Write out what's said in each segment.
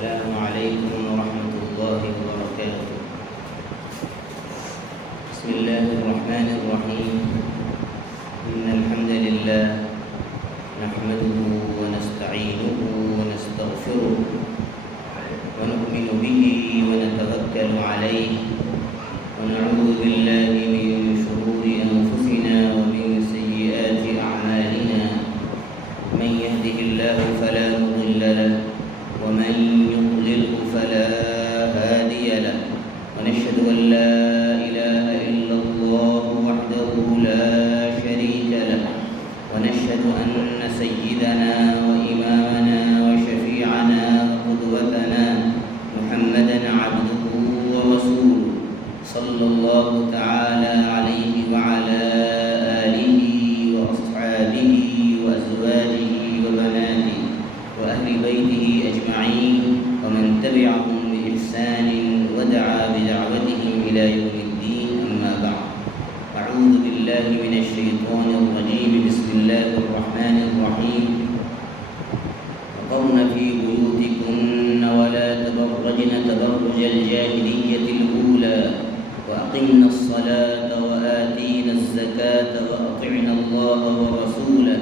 السلام عليكم ورحمة الله وبركاته. بسم الله الرحمن الرحيم. إن الحمد لله نحمده ونستعينه ونستغفره ونؤمن به ونتوكل عليه ونعوذ بالله من شرور أنفسنا ومن سيئات أعمالنا. من يهده الله فلا مضل له ومن يضلله فلا هادي له. ونشهد أن لا إله إلا الله وحده لا شريك له. ونشهد أن سيدنا وإمامنا وشفيعنا وقدوتنا محمدا عبده ورسوله صلى الله تعالى عليه وعلى آله وأصحابه وأزواجه وبناته وأهل بيته أجمعين ومن تبعهم بإحسان ودعا بدعوتهم إلى يوم الدين. أما بعد، أعوذ بالله من الشيطان الرجيم. بسم الله الرحمن الرحيم. وقرن في بيوتكن ولا تبرجن تبرج الجاهلية الأولى وأقمنا الصلاة وآتينا الزكاة وأطعنا الله ورسوله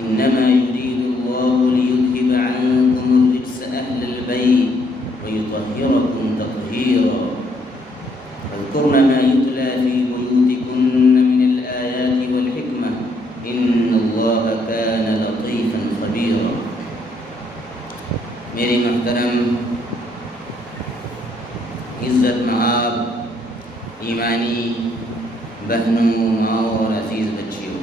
إنما يريد الله ليذهب عنكم الرجس أهل البيت ويطهركم تطهيرا. واذكرن ما يتلى في بيوتكن من الآيات والحكمة إن الله كان لطيفا خبيرا. میری محترم عزت مآب ایمانی بہنوں، ماؤں اور عزیز بچیوں،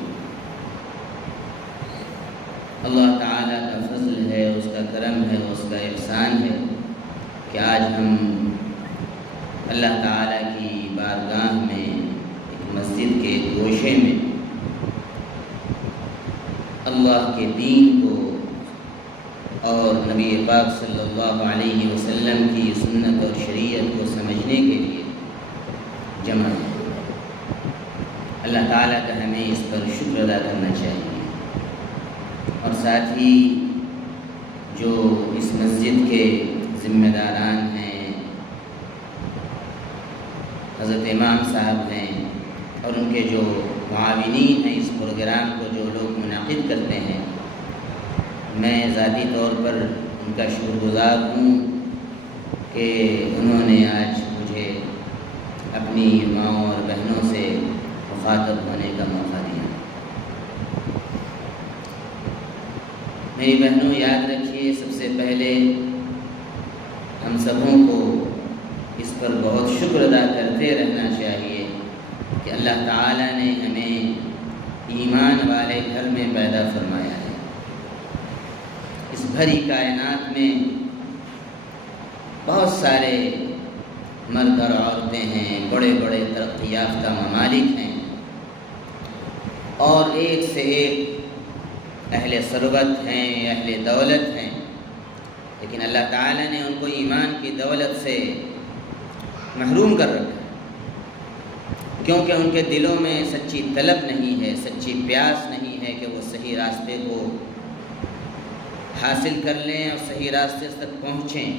اللہ تعالیٰ کا فضل ہے، اس کا کرم ہے، اس کا احسان ہے کہ آج ہم اللہ تعالیٰ کی بارگاہ میں ایک مسجد کے گوشے میں اللہ کے دین کو اور نبی پاک صلی اللہ علیہ وسلم کی سنت اور شریعت کو سمجھنے کے لیے جمع ہے۔ اللہ تعالیٰ کا ہمیں اس پر شکر ادا کرنا چاہیے، اور ساتھ ہی جو اس مسجد کے ذمہ داران ہیں، حضرت امام صاحب ہیں، اور ان کے جو معاونین ہیں، اس پروگرام کو جو لوگ منعقد کرتے ہیں، میں ذاتی طور پر ان کا شکر گزار ہوں کہ انہوں نے آج مجھے اپنی ماؤں اور بہنوں سے مخاطب ہونے کا موقع دیا۔ میری بہنوں، یاد رکھیے، سب سے پہلے ہم سبوں کو اس پر بہت شکر ادا کرتے رہنا چاہیے کہ اللہ تعالیٰ نے ہمیں ایمان والے گھر میں پیدا فرمایا ہے۔ اس بھری کائنات میں بہت سارے مرد اور عورتیں ہیں، بڑے بڑے ترقی یافتہ ممالک ہیں، اور ایک سے ایک اہل ثروت ہیں، اہل دولت ہیں، لیکن اللہ تعالیٰ نے ان کو ایمان کی دولت سے محروم کر رکھا، کیونکہ ان کے دلوں میں سچی طلب نہیں ہے، سچی پیاس نہیں ہے کہ وہ صحیح راستے کو حاصل کر لیں اور صحیح راستے تک پہنچیں۔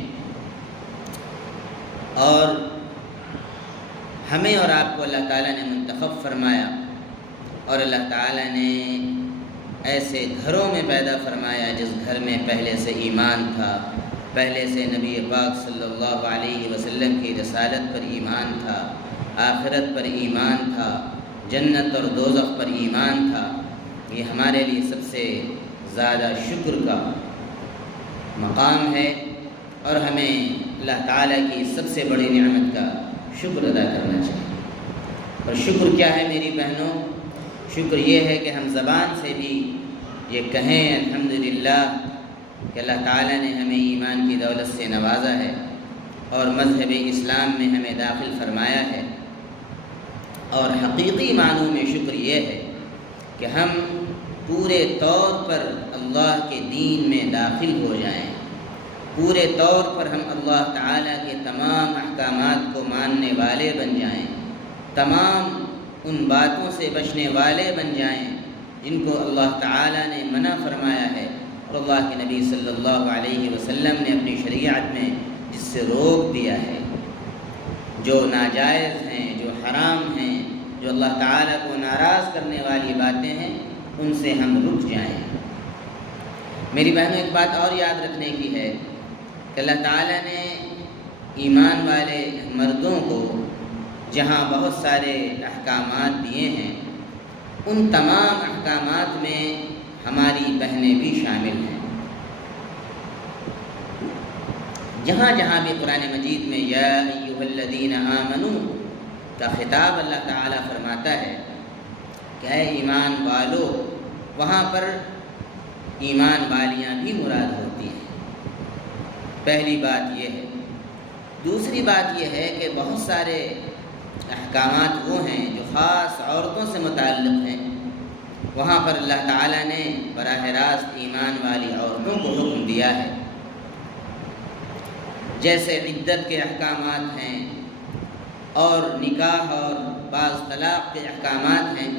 اور ہمیں اور آپ کو اللہ تعالیٰ نے منتخب فرمایا، اور اللہ تعالیٰ نے ایسے گھروں میں پیدا فرمایا جس گھر میں پہلے سے ایمان تھا، پہلے سے نبی پاک صلی اللہ علیہ وسلم کی رسالت پر ایمان تھا، آخرت پر ایمان تھا، جنت اور دوزخ پر ایمان تھا۔ یہ ہمارے لیے سب سے زیادہ شکر کا مقام ہے، اور ہمیں اللہ تعالیٰ کی سب سے بڑی نعمت کا شکر ادا کرنا چاہیے۔ اور شکر کیا ہے میری بہنوں؟ شکر یہ ہے کہ ہم زبان سے بھی یہ کہیں الحمدللہ کہ اللہ تعالیٰ نے ہمیں ایمان کی دولت سے نوازا ہے اور مذہب اسلام میں ہمیں داخل فرمایا ہے۔ اور حقیقی معنوں میں شکر یہ ہے کہ ہم پورے طور پر اللہ کے دین میں داخل ہو جائیں، پورے طور پر ہم اللہ تعالیٰ کے تمام احکامات کو ماننے والے بن جائیں، تمام ان باتوں سے بچنے والے بن جائیں جن کو اللہ تعالیٰ نے منع فرمایا ہے، اور اللہ کے نبی صلی اللہ علیہ وسلم نے اپنی شریعت میں جس سے روک دیا ہے، جو ناجائز ہیں، جو حرام ہیں، جو اللہ تعالیٰ کو ناراض کرنے والی باتیں ہیں، ان سے ہم رک جائیں۔ میری بہنوں، ایک بات اور یاد رکھنے کی ہے کہ اللہ تعالیٰ نے ایمان والے مردوں کو جہاں بہت سارے احکامات دیے ہیں، ان تمام احکامات میں ہماری بہنیں بھی شامل ہیں۔ جہاں جہاں بھی قرآن مجید میں یا ایھا الذین آمنوا کا خطاب اللہ تعالیٰ فرماتا ہے کہ اے ایمان والو، وہاں پر ایمان والیاں بھی مراد ہوتی ہیں۔ پہلی بات یہ ہے۔ دوسری بات یہ ہے کہ بہت سارے احکامات وہ ہیں جو خاص عورتوں سے متعلق ہیں، وہاں پر اللہ تعالیٰ نے براہ راست ایمان والی عورتوں کو حکم دیا ہے، جیسے عدت کے احکامات ہیں اور نکاح اور بعض طلاق کے احکامات ہیں،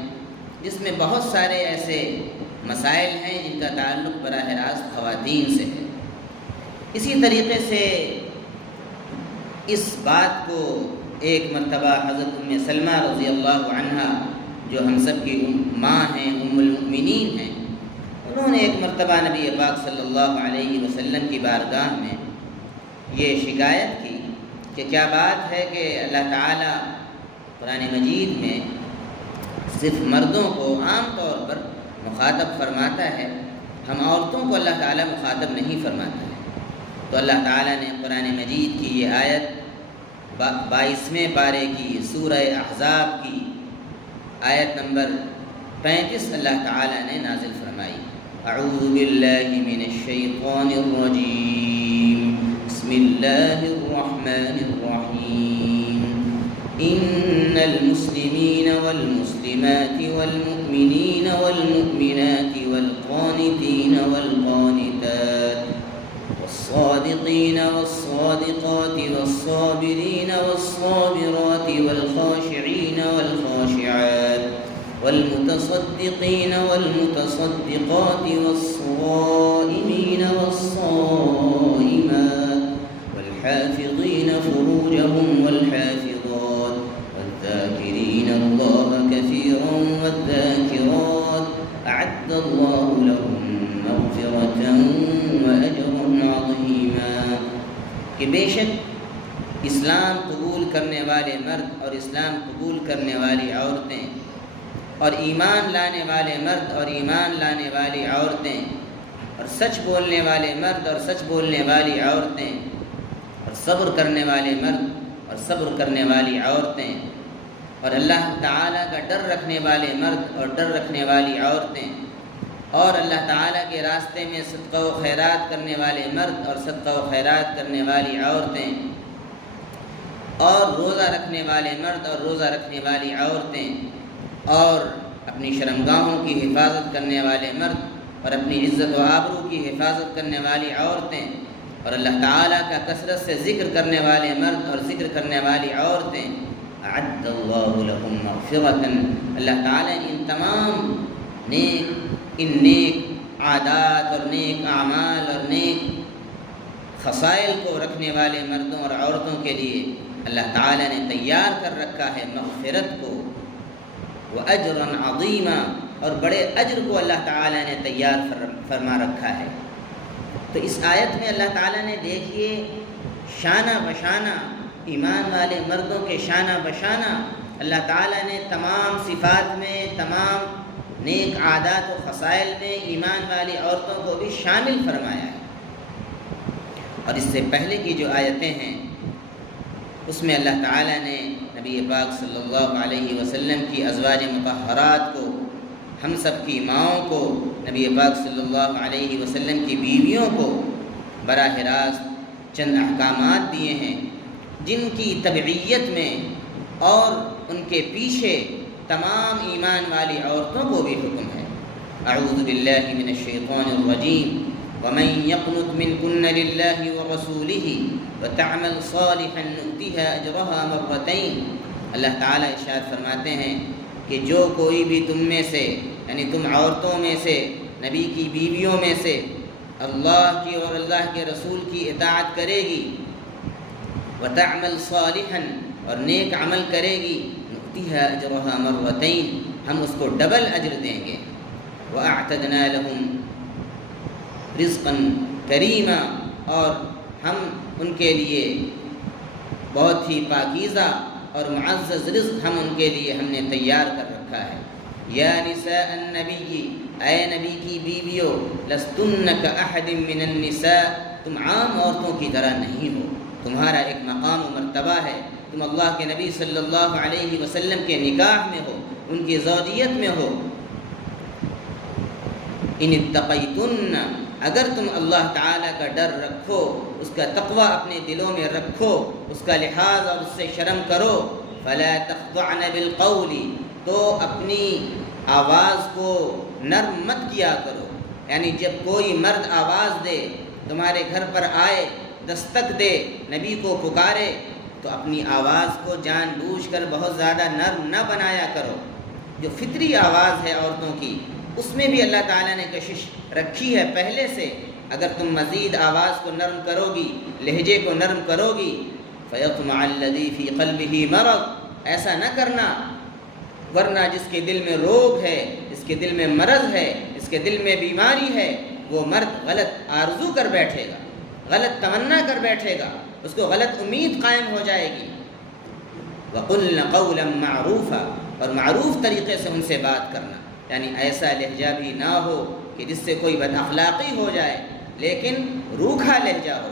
جس میں بہت سارے ایسے مسائل ہیں جن کا تعلق براہ راست خواتین سے ہے۔ اسی طریقے سے اس بات کو ایک مرتبہ حضرت ام سلمہ رضی اللہ عنہا، جو ہم سب کی ماں ہیں، ام المؤمنین ہیں، انہوں نے ایک مرتبہ نبی پاک صلی اللہ علیہ وسلم کی بارگاہ میں یہ شکایت کی کہ کیا بات ہے کہ اللہ تعالیٰ قرآن مجید میں صرف مردوں کو عام طور پر مخاطب فرماتا ہے، ہم عورتوں کو اللہ تعالیٰ مخاطب نہیں فرماتا ہے۔ تو اللہ تعالیٰ نے قرآن مجید کی یہ آیت 22ویں پارے کی سورہ احزاب کی آیت نمبر 35 اللہ تعالیٰ نے نازل فرمائی۔ اعوذ باللہ من الشیطان الرجیم، بسم اللہ الرحمن الرحیم، ان المسلمین والمسلمات والمؤمنین والمؤمنات والقانتین والقانتات والصادقین والصادقات والصابرین والصابرات والخاشعین والخاشعات والمتصدقین والمتصدقات والصائمین والصائمات والحافظین فروجهم والحافظات والذاکرین اللہ کثیرا والذاکرات اعد اللہ لهم مغفرة واجرا عظیما، کہ بے شک اسلام قبول کرنے والے مرد اور اسلام قبول کرنے والی عورتیں، اور ایمان لانے والے مرد اور ایمان لانے والی عورتیں، اور سچ بولنے والے مرد اور سچ بولنے والی عورتیں، اور صبر کرنے والے مرد اور صبر کرنے والی عورتیں، اور اللہ تعالیٰ کا ڈر رکھنے والے مرد اور ڈر رکھنے والی عورتیں، اور اللہ تعالیٰ کے راستے میں صدقہ و خیرات کرنے والے مرد اور صدقہ و خیرات کرنے والی عورتیں، اور روزہ رکھنے والے مرد اور روزہ رکھنے والی عورتیں، اور اپنی شرمگاہوں کی حفاظت کرنے والے مرد اور اپنی عزت و آبرو کی حفاظت کرنے والی عورتیں، اور اللہ تعالیٰ کا کثرت سے ذکر کرنے والے مرد اور ذکر کرنے والی عورتیں، اعد اللہ لهم مغفرة، اللہ تعالیٰ ان تمام نیک عادات اور نیک اعمال اور نیک خصائل کو رکھنے والے مردوں اور عورتوں کے لیے اللہ تعالیٰ نے تیار کر رکھا ہے مغفرت کو، وَأَجْرًا عَظِيمًا، اور بڑے اجر کو اللہ تعالیٰ نے تیار فرما رکھا ہے۔ تو اس آیت میں اللہ تعالیٰ نے دیکھیے شانہ بشانہ ایمان والے مردوں کے شانہ بشانہ اللہ تعالیٰ نے تمام صفات میں، تمام نیک عادات و خصائل میں ایمان والی عورتوں کو بھی شامل فرمایا ہے۔ اور اس سے پہلے کی جو آیتیں ہیں اس میں اللہ تعالیٰ نے نبی پاک صلی اللہ علیہ وسلم کی ازواج مطہرات کو، ہم سب کی ماؤں کو، نبی پاک صلی اللہ علیہ وسلم کی بیویوں کو براہ راست چند احکامات دیے ہیں جن کی تبعیت میں اور ان کے پیچھے تمام ایمان والی عورتوں کو بھی حکم ہے۔ اعوذ باللہ من الشیطان الرجیم، ومن يقنت منكن لله ورسوله وتعمل صالحا نؤتها اجرها مرتين، اللہ تعالیٰ ارشاد فرماتے ہیں کہ جو کوئی بھی تم میں سے، یعنی تم عورتوں میں سے، نبی کی بیویوں میں سے اللہ کی اور اللہ کے رسول کی اطاعت کرے گی، وتعمل صالحا اور نیک عمل کرے گی، نؤتیہا اجرہا مرتین ہم اس کو ڈبل اجر دیں گے، واعتدنا لہم رزقا کریما اور ہم ان کے لیے بہت ہی پاکیزہ اور معزز رزق ہم ان کے لیے ہم نے تیار کر رکھا ہے۔ یا نساء النبی، اے نبی کی بیویوں، لستن کاحد من النساء، تم عام عورتوں کی طرح نہیں ہو، تمہارا ایک مقام و مرتبہ ہے، تم اللہ کے نبی صلی اللہ علیہ وسلم کے نکاح میں ہو، ان کی زوجیت میں ہو۔ ان اتقیتن، اگر تم اللہ تعالیٰ کا ڈر رکھو، اس کا تقوی اپنے دلوں میں رکھو، اس کا لحاظ اور اس سے شرم کرو، فلا تخضعن بالقول، تو اپنی آواز کو نرم مت کیا کرو، یعنی جب کوئی مرد آواز دے، تمہارے گھر پر آئے، دستک دے، نبی کو پکارے، تو اپنی آواز کو جان بوجھ کر بہت زیادہ نرم نہ بنایا کرو۔ جو فطری آواز ہے عورتوں کی، اس میں بھی اللہ تعالیٰ نے کشش رکھی ہے پہلے سے، اگر تم مزید آواز کو نرم کرو گی، لہجے کو نرم کرو گی، فَيَطْمَعَ الَّذِي فِي قَلْبِهِ مَرَض، ایسا نہ کرنا، ورنہ جس کے دل میں روگ ہے، جس کے دل میں مرض ہے، جس کے دل میں بیماری ہے، وہ مرد غلط آرزو کر بیٹھے گا، غلط تمنا کر بیٹھے گا، اس کو غلط امید قائم ہو جائے گی۔ وَقُلْنَ قَوْلًا مَعْرُوفًا، اور معروف طریقے سے ان سے بات کرنا، یعنی ایسا لہجہ بھی نہ ہو کہ جس سے کوئی بد اخلاقی ہو جائے، لیکن روکھا لہجہ ہو،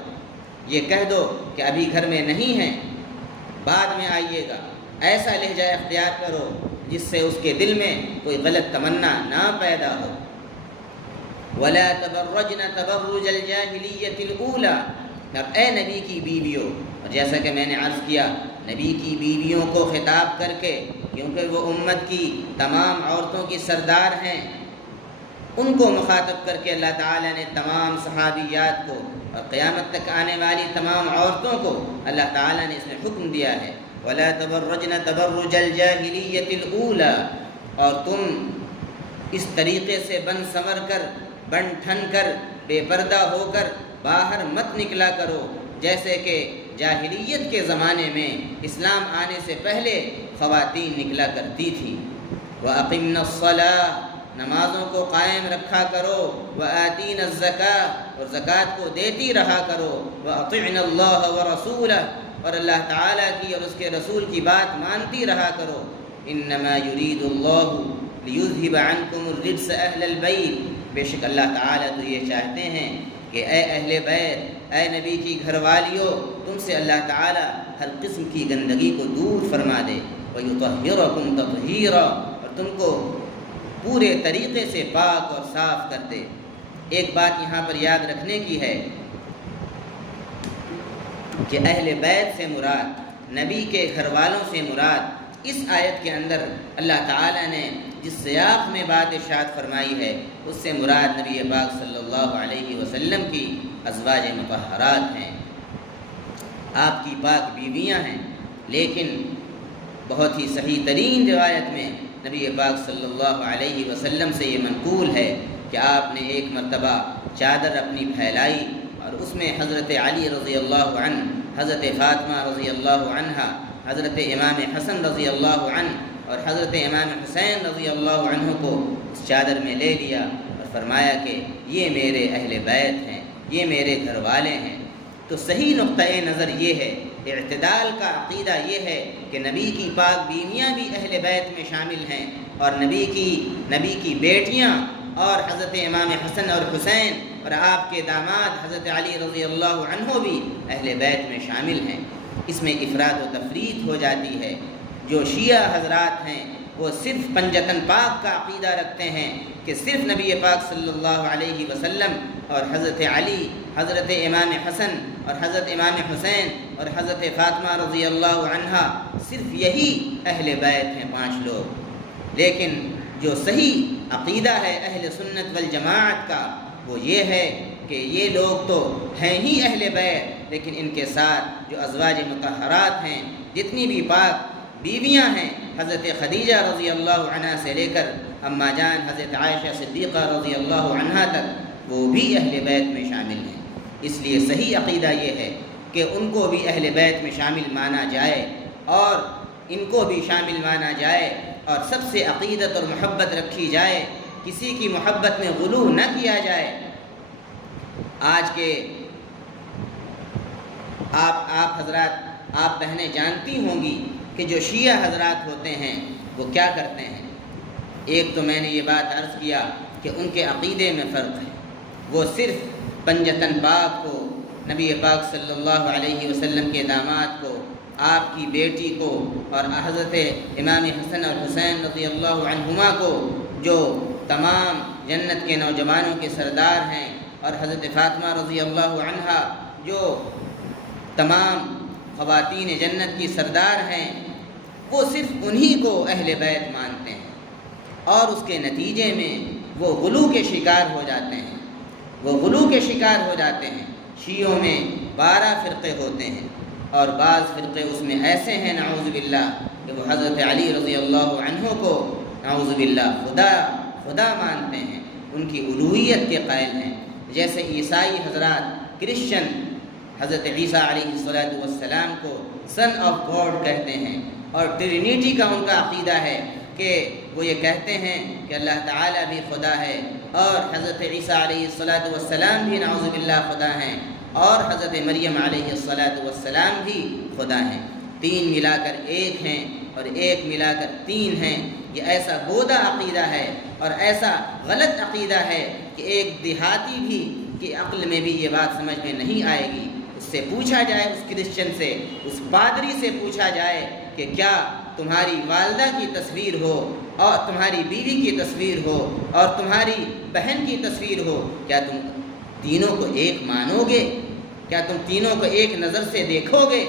یہ کہہ دو کہ ابھی گھر میں نہیں ہیں، بعد میں آئیے گا، ایسا لہجہ اختیار کرو جس سے اس کے دل میں کوئی غلط تمنا نہ پیدا ہو۔ وَلَا تَبَرَّجْنَ تَبَرُّجَ الْجَاهِلِيَّةِ الْأُولَى، اور اے نبی کی بیویوں، اور جیسا کہ میں نے عرض کیا، نبی کی بیویوں کو خطاب کر کے، کیونکہ وہ امت کی تمام عورتوں کی سردار ہیں، ان کو مخاطب کر کے اللہ تعالیٰ نے تمام صحابیات کو اور قیامت تک آنے والی تمام عورتوں کو اللہ تعالیٰ نے اس میں حکم دیا ہے، وَلَا تَبَرَّجْنَ تَبَرُّجَ الْجَاهِلِيَّةِ الْأُولَى، اور تم اس طریقے سے بن سنور کر، بن ٹھن کر، بے پردہ ہو کر باہر مت نکلا کرو، جیسے کہ جاہلیت کے زمانے میں اسلام آنے سے پہلے خواتین نکلا کرتی تھی۔ وَأَقِمْنَ الصَّلَاةَ، نمازوں کو قائم رکھا کرو، وَآتِينَ الزَّكَاةَ، اور زکوٰۃ کو دیتی رہا کرو، وَأَطِعْنَ اللَّهَ وَرَسُولَهُ، اور اللہ تعالیٰ کی اور اس کے رسول کی بات مانتی رہا کرو۔ إِنَّمَا يُرِيدُ اللَّهُ لِيُذْهِبَ عَنْكُمُ الرِّجْسَ أَهْلَ الْبَيْتِ، بے شک اللہ تعالیٰ تو یہ چاہتے ہیں کہ اے اہل بیت، اے نبی کی گھر والیوں، تم سے اللہ تعالیٰ ہر قسم کی گندگی کو دور فرما دے، وَيُطَهِّرَكُمْ تَطْهِيرًا، اور تم کو پورے طریقے سے پاک اور صاف کر دے۔ ایک بات یہاں پر یاد رکھنے کی ہے کہ اہل بیت سے مراد، نبی کے گھر والوں سے مراد، اس آیت کے اندر اللہ تعالیٰ نے جس سیاق میں بات ارشاد فرمائی ہے، اس سے مراد نبی پاک صلی اللہ علیہ وسلم کی ازواج مطہرات ہیں، آپ کی پاک بیویاں ہیں۔ لیکن بہت ہی صحیح ترین روایت میں نبی پاک صلی اللہ علیہ وسلم سے یہ منقول ہے کہ آپ نے ایک مرتبہ چادر اپنی پھیلائی اور اس میں حضرت علی رضی اللہ عنہ، حضرت فاطمہ رضی اللہ عنہ، حضرت امام حسن رضی اللہ عنہ اور حضرت امام حسین رضی اللہ عنہ کو اس چادر میں لے لیا اور فرمایا کہ یہ میرے اہل بیت ہیں، یہ میرے گھر والے ہیں۔ تو صحیح نقطۂ نظر یہ ہے، اعتدال کا عقیدہ یہ ہے کہ نبی کی پاک بیویاں بھی اہل بیت میں شامل ہیں، اور نبی کی بیٹیاں اور حضرت امام حسن اور حسین اور آپ کے داماد حضرت علی رضی اللہ عنہ بھی اہل بیت میں شامل ہیں۔ اس میں افراد و تفرید ہو جاتی ہے۔ جو شیعہ حضرات ہیں وہ صرف پنجتن پاک کا عقیدہ رکھتے ہیں کہ صرف نبی پاک صلی اللہ علیہ وسلم اور حضرت علی، حضرت امام حسن اور حضرت امام حسین اور حضرت فاطمہ رضی اللہ عنہا، صرف یہی اہل بیت ہیں، 5 لوگ۔ لیکن جو صحیح عقیدہ ہے اہل سنت والجماعت کا وہ یہ ہے کہ یہ لوگ تو ہیں ہی اہل بیت، لیکن ان کے ساتھ جو ازواج مطہرات ہیں، جتنی بھی پاک بیویاں ہیں، حضرت خدیجہ رضی اللہ عنہا سے لے کر اماں جان حضرت عائشہ صدیقہ رضی اللہ عنہا تک، وہ بھی اہل بیت میں شامل ہیں۔ اس لیے صحیح عقیدہ یہ ہے کہ ان کو بھی اہل بیت میں شامل مانا جائے اور ان کو بھی شامل مانا جائے، اور سب سے عقیدت اور محبت رکھی جائے، کسی کی محبت میں غلو نہ کیا جائے۔ آج کے آپ حضرات، آپ بہنیں جانتی ہوں گی کہ جو شیعہ حضرات ہوتے ہیں وہ کیا کرتے ہیں۔ ایک تو میں نے یہ بات عرض کیا کہ ان کے عقیدے میں فرق ہے، وہ صرف پنجتن پاک کو، نبی پاک صلی اللہ علیہ وسلم کے داماد کو، آپ کی بیٹی کو اور حضرت امام حسن اور حسین رضی اللہ عنہما کو، جو تمام جنت کے نوجوانوں کے سردار ہیں، اور حضرت فاطمہ رضی اللہ عنہا جو تمام خواتین جنت کی سردار ہیں، وہ صرف انہی کو اہل بیت مانتے ہیں، اور اس کے نتیجے میں وہ غلو کے شکار ہو جاتے ہیں، شیعوں میں 12 فرقے ہوتے ہیں، اور بعض فرقے اس میں ایسے ہیں نعوذ باللہ کہ وہ حضرت علی رضی اللہ عنہ کو نعوذ باللہ خدا مانتے ہیں، ان کی الوہیت کے قائل ہیں۔ جیسے عیسائی حضرات، کرسچن حضرت عیسیٰ علیہ السلام کو سن آف گاڈ کہتے ہیں، اور ٹرینیٹی کا ان کا عقیدہ ہے کہ وہ یہ کہتے ہیں کہ اللہ تعالیٰ بھی خدا ہے، اور حضرت عیسیٰ علیہ السلام بھی نعوذ باللہ خدا ہیں، اور حضرت مریم علیہ السلام بھی خدا ہیں۔ 3 ملا کر 1 ہیں، اور 1 ملا کر 3 ہیں۔ یہ ایسا بودا عقیدہ ہے اور ایسا غلط عقیدہ ہے کہ ایک دیہاتی بھی کی عقل میں بھی یہ بات سمجھ میں نہیں آئے گی۔ اس سے پوچھا جائے، اس کرسچن سے، اس پادری سے پوچھا جائے کہ کیا تمہاری والدہ کی تصویر ہو، اور تمہاری بیوی کی تصویر ہو، اور تمہاری بہن کی تصویر ہو، کیا تم تینوں کو ایک مانو گے؟ کیا تم تینوں کو ایک نظر سے دیکھو گے؟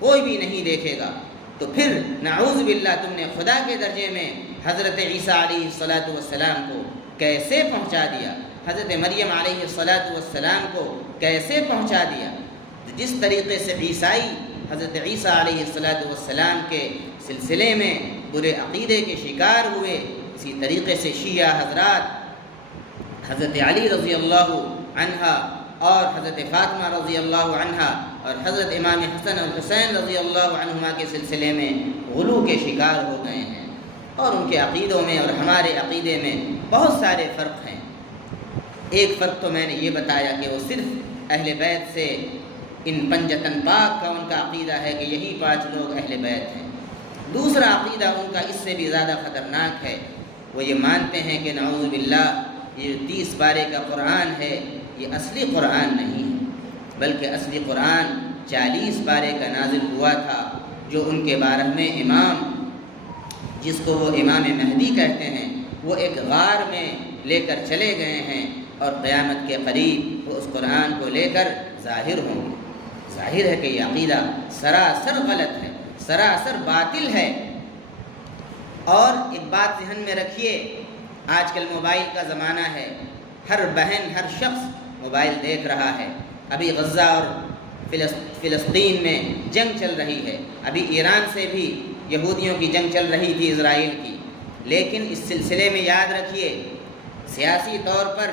کوئی بھی نہیں دیکھے گا۔ تو پھر نعوذ باللہ تم نے خدا کے درجے میں حضرت عیسیٰ علیہ السلام کو کیسے پہنچا دیا؟ حضرت مریم علیہ السلام کو کیسے پہنچا دیا؟ جس طریقے سے عیسائی حضرت عیسیٰ علیہ السلام کے سلسلے میں برے عقیدے کے شکار ہوئے، اسی طریقے سے شیعہ حضرات حضرت علی رضی اللہ عنہا اور حضرت فاطمہ رضی اللہ عنہا اور حضرت امام حسن اور حسین رضی اللہ عنہما کے سلسلے میں غلو کے شکار ہو گئے ہیں، اور ان کے عقیدوں میں اور ہمارے عقیدے میں بہت سارے فرق ہیں۔ ایک فرق تو میں نے یہ بتایا کہ وہ صرف اہل بیت سے، ان پنجتن پاک کا ان کا عقیدہ ہے کہ یہی 5 لوگ اہل بیت ہیں۔ دوسرا عقیدہ ان کا اس سے بھی زیادہ خطرناک ہے، وہ یہ مانتے ہیں کہ نعوذ باللہ یہ 30 پارے کا قرآن ہے، یہ اصلی قرآن نہیں ہے، بلکہ اصلی قرآن 40 پارے کا نازل ہوا تھا، جو ان کے 12ویں امام، جس کو وہ امام مہدی کہتے ہیں، وہ ایک غار میں لے کر چلے گئے ہیں، اور قیامت کے قریب وہ اس قرآن کو لے کر ظاہر ہوں گے۔ ظاہر ہے کہ یہ عقیدہ سراسر غلط ہے، سراسر باطل ہے۔ اور ایک بات ذہن میں رکھیے، آج کل موبائل کا زمانہ ہے، ہر بہن، ہر شخص موبائل دیکھ رہا ہے۔ ابھی غزہ اور فلسطین میں جنگ چل رہی ہے، ابھی ایران سے بھی یہودیوں کی جنگ چل رہی تھی، اسرائیل کی۔ لیکن اس سلسلے میں یاد رکھیے، سیاسی طور پر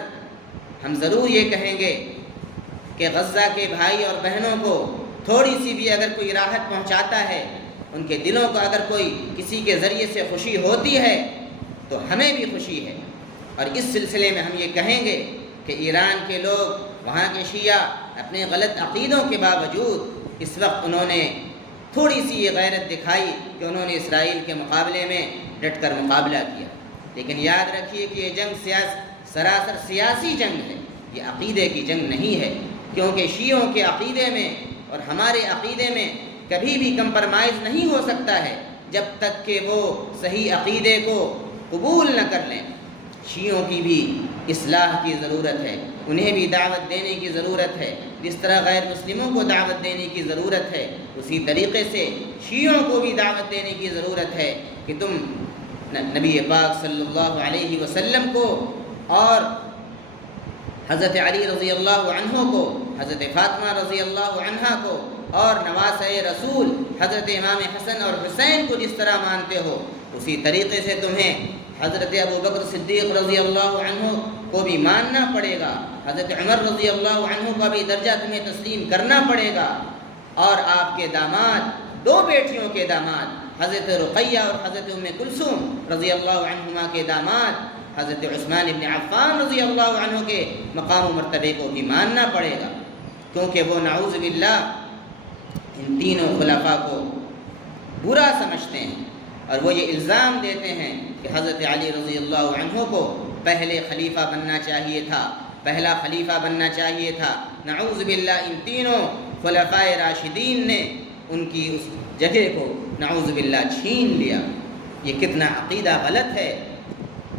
ہم ضرور یہ کہیں گے کہ غزہ کے بھائی اور بہنوں کو تھوڑی سی بھی اگر کوئی راحت پہنچاتا ہے، ان کے دلوں کو اگر کوئی کسی کے ذریعے سے خوشی ہوتی ہے تو ہمیں بھی خوشی ہے۔ اور اس سلسلے میں ہم یہ کہیں گے کہ ایران کے لوگ، وہاں کے شیعہ، اپنے غلط عقیدوں کے باوجود اس وقت انہوں نے تھوڑی سی یہ غیرت دکھائی کہ انہوں نے اسرائیل کے مقابلے میں ڈٹ کر مقابلہ کیا۔ لیکن یاد رکھیے کہ یہ جنگ سراسر سیاسی جنگ ہے، یہ عقیدے کی جنگ نہیں ہے، کیونکہ شیعوں کے عقیدے میں اور ہمارے عقیدے میں کبھی بھی کمپرمائز نہیں ہو سکتا ہے جب تک کہ وہ صحیح عقیدے کو قبول نہ کر لیں۔ شیعوں کی بھی اصلاح کی ضرورت ہے، انہیں بھی دعوت دینے کی ضرورت ہے، جس طرح غیر مسلموں کو دعوت دینے کی ضرورت ہے، اسی طریقے سے شیعوں کو بھی دعوت دینے کی ضرورت ہے کہ تم نبی پاک صلی اللہ علیہ وسلم کو اور حضرت علی رضی اللہ عنہ کو، حضرت فاطمہ رضی اللہ عنہا کو، اور نواسۂ رسول حضرت امام حسن اور حسین کو جس طرح مانتے ہو، اسی طریقے سے تمہیں حضرت ابو بکر صدیق رضی اللہ عنہ کو بھی ماننا پڑے گا، حضرت عمر رضی اللہ عنہ کا بھی درجہ تمہیں تسلیم کرنا پڑے گا، اور آپ کے داماد، 2 بیٹیوں کے داماد حضرت رقیہ اور حضرت ام کلثوم رضی اللہ عنہما کے داماد حضرت عثمان ابن عفان رضی اللہ عنہ کے مقام و مرتبے کو بھی ماننا پڑے گا، کیونکہ وہ نعوذ باللہ ان تینوں خلفاء کو برا سمجھتے ہیں، اور وہ یہ الزام دیتے ہیں کہ حضرت علی رضی اللہ عنہ کو پہلے خلیفہ بننا چاہیے تھا، پہلا خلیفہ بننا چاہیے تھا۔ نعوذ باللہ ان تینوں خلفاء راشدین نے ان کی اس جگہ کو نعوذ باللہ چھین لیا۔ یہ کتنا عقیدہ غلط ہے،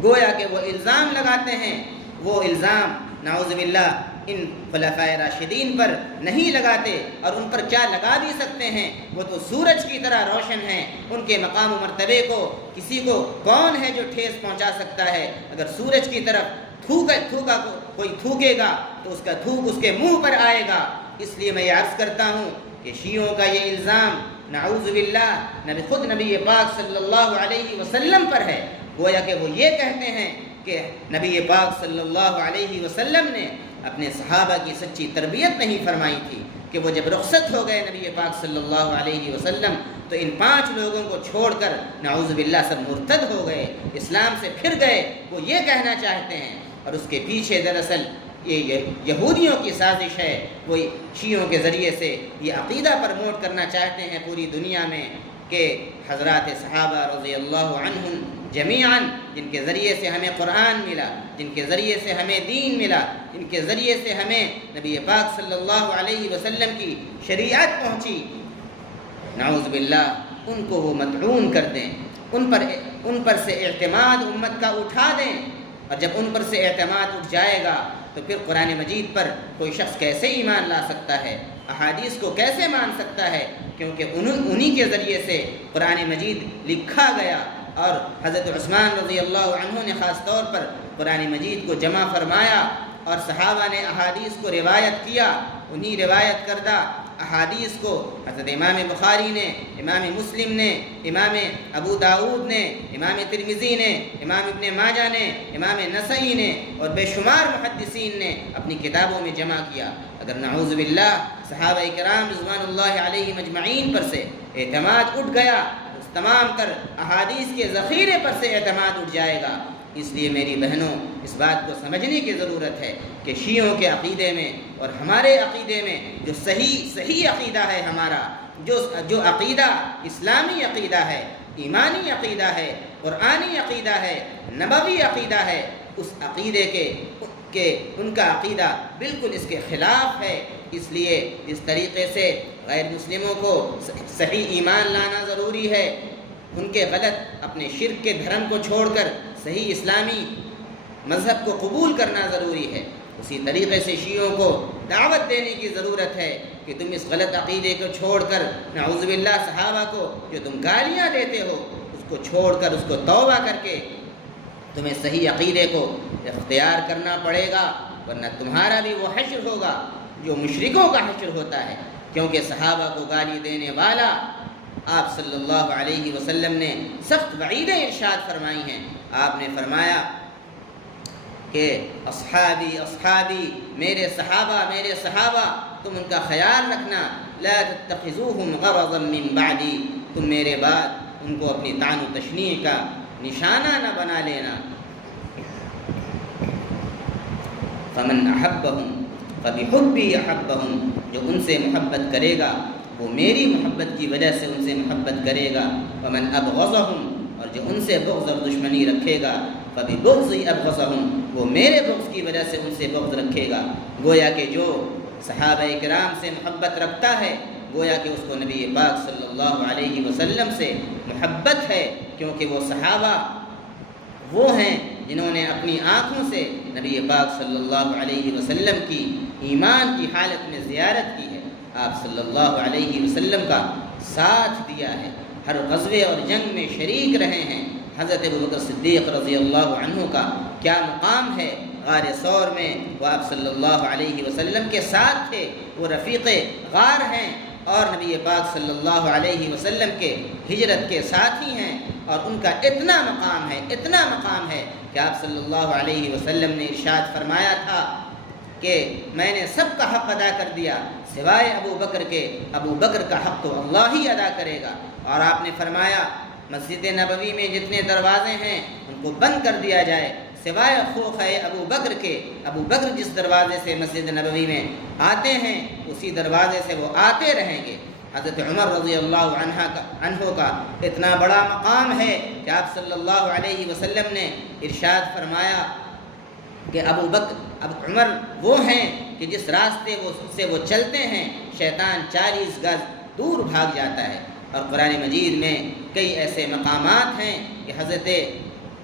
گویا کہ وہ الزام لگاتے ہیں، وہ الزام نعوذ باللہ ان خلفاء راشدین پر نہیں لگاتے، اور ان پر کیا لگا بھی سکتے ہیں، وہ تو سورج کی طرح روشن ہیں، ان کے مقام و مرتبے کو کسی کو کون ہے جو ٹھیس پہنچا سکتا ہے؟ اگر سورج کی طرف تھوکا کوئی تھوکے گا تو اس کا تھوک اس کے منہ پر آئے گا۔ اس لیے میں یہ عرض کرتا ہوں کہ شیعوں کا یہ الزام نعوذ باللہ خود نبی پاک صلی اللہ علیہ وسلم پر ہے، گویا کہ وہ یہ کہتے ہیں کہ نبی پاک صلی اللہ علیہ وسلم نے اپنے صحابہ کی سچی تربیت نہیں فرمائی تھی، کہ وہ جب رخصت ہو گئے نبی پاک صلی اللہ علیہ وسلم تو ان 5 لوگوں کو چھوڑ کر نعوذ باللہ سب مرتد ہو گئے، اسلام سے پھر گئے، وہ یہ کہنا چاہتے ہیں۔ اور اس کے پیچھے دراصل یہ یہودیوں کی سازش ہے، وہ شیعوں کے ذریعے سے یہ عقیدہ پرموٹ کرنا چاہتے ہیں پوری دنیا میں کہ حضرات صحابہ رضی اللہ عنہم جمیعاً، جن کے ذریعے سے ہمیں قرآن ملا، جن کے ذریعے سے ہمیں دین ملا، جن کے ذریعے سے ہمیں نبی پاک صلی اللہ علیہ وسلم کی شریعت پہنچی، نعوذ باللہ ان کو وہ مطعون کر دیں، ان پر سے اعتماد امت کا اٹھا دیں۔ اور جب ان پر سے اعتماد اٹھ جائے گا تو پھر قرآن مجید پر کوئی شخص کیسے ایمان لا سکتا ہے، احادیث کو کیسے مان سکتا ہے؟ کیونکہ انہی کے ذریعے سے قرآن مجید لکھا گیا، اور حضرت عثمان رضی اللہ عنہ نے خاص طور پر قرآن مجید کو جمع فرمایا، اور صحابہ نے احادیث کو روایت کیا۔ انہی روایت کردہ احادیث کو حضرت امام بخاری نے، امام مسلم نے، امام ابو داؤد نے، امام ترمذی نے، امام ابن ماجہ نے، امام نسائی نے اور بے شمار محدثین نے اپنی کتابوں میں جمع کیا۔ اگر نعوذ باللہ صحابہ کرام رضوان اللہ علیہم اجمعین پر سے اعتماد اٹھ گیا، اس تمام تر احادیث کے ذخیرے پر سے اعتماد اٹھ جائے گا۔ اس لیے میری بہنوں، اس بات کو سمجھنے کی ضرورت ہے کہ شیعوں کے عقیدے میں اور ہمارے عقیدے میں جو صحیح عقیدہ ہے ہمارا، جو عقیدہ اسلامی عقیدہ ہے، ایمانی عقیدہ ہے، قرآنی عقیدہ ہے، نبوی عقیدہ ہے، اس عقیدے کے ان کا عقیدہ بالکل اس کے خلاف ہے۔ اس لیے جس طریقے سے غیر مسلموں کو صحیح ایمان لانا ضروری ہے، ان کے غلط اپنے شرک کے دھرم کو چھوڑ کر صحیح اسلامی مذہب کو قبول کرنا ضروری ہے، اسی طریقے سے شیعوں کو دعوت دینے کی ضرورت ہے کہ تم اس غلط عقیدے کو چھوڑ کر نعوذ باللہ صحابہ کو جو تم گالیاں دیتے ہو اس کو چھوڑ کر، اس کو توبہ کر کے تمہیں صحیح عقیدے کو اختیار کرنا پڑے گا، ورنہ تمہارا بھی وہ حشر ہوگا جو مشرکوں کا حشر ہوتا ہے۔ کیونکہ صحابہ کو گالی دینے والا آپ صلی اللہ علیہ وسلم نے سخت وعیدیں ارشاد فرمائی ہیں۔ آپ نے فرمایا کہ اصحابی اصحابی، میرے صحابہ تم ان کا خیال رکھنا، لا تتخذوہم غرضا من بعدی، تم میرے بعد ان کو اپنی طعن و تشنیع کا نشانہ نہ بنا لینا۔ فمن احبہم فبحبی احبہم، جو ان سے محبت کرے گا وہ میری محبت کی وجہ سے ان سے محبت کرے گا۔ ومن ابغضہم، اور جو ان سے بغض اور دشمنی رکھے گا، فببغضی ابغضہم، وہ میرے بغض کی وجہ سے ان سے بغض رکھے گا۔ گویا کہ جو صحابہ کرام سے محبت رکھتا ہے، گویا کہ اس کو نبی پاک صلی اللہ علیہ وسلم سے محبت ہے، کیونکہ وہ صحابہ وہ ہیں جنہوں نے اپنی آنکھوں سے نبی پاک صلی اللہ علیہ وسلم کی ایمان کی حالت میں زیارت کی ہے، آپ صلی اللہ علیہ وسلم کا ساتھ دیا ہے، ہر غزوے اور جنگ میں شریک رہے ہیں۔ حضرت ابوبکر صدیق رضی اللہ عنہ کا کیا مقام ہے، غار ثور میں وہ آپ صلی اللہ علیہ وسلم کے ساتھ تھے، وہ رفیق غار ہیں اور نبی پاک صلی اللہ علیہ وسلم کے ہجرت کے ساتھی ہیں، اور ان کا اتنا مقام ہے کہ آپ صلی اللہ علیہ وسلم نے ارشاد فرمایا تھا کہ میں نے سب کا حق ادا کر دیا سوائے ابو بکر کے، ابو بکر کا حق تو اللہ ہی ادا کرے گا۔ اور آپ نے فرمایا مسجد نبوی میں جتنے دروازے ہیں ان کو بند کر دیا جائے سوائے خوف ہے ابو بکر کے، ابو بکر جس دروازے سے مسجد نبوی میں آتے ہیں اسی دروازے سے وہ آتے رہیں گے۔ حضرت عمر رضی اللہ عنہ کا اتنا بڑا مقام ہے کہ آپ صلی اللہ علیہ وسلم نے ارشاد فرمایا کہ اب عمر وہ ہیں کہ جس راستے سے وہ چلتے ہیں شیطان 40 گز دور بھاگ جاتا ہے۔ اور قرآن مجید میں کئی ایسے مقامات ہیں کہ حضرت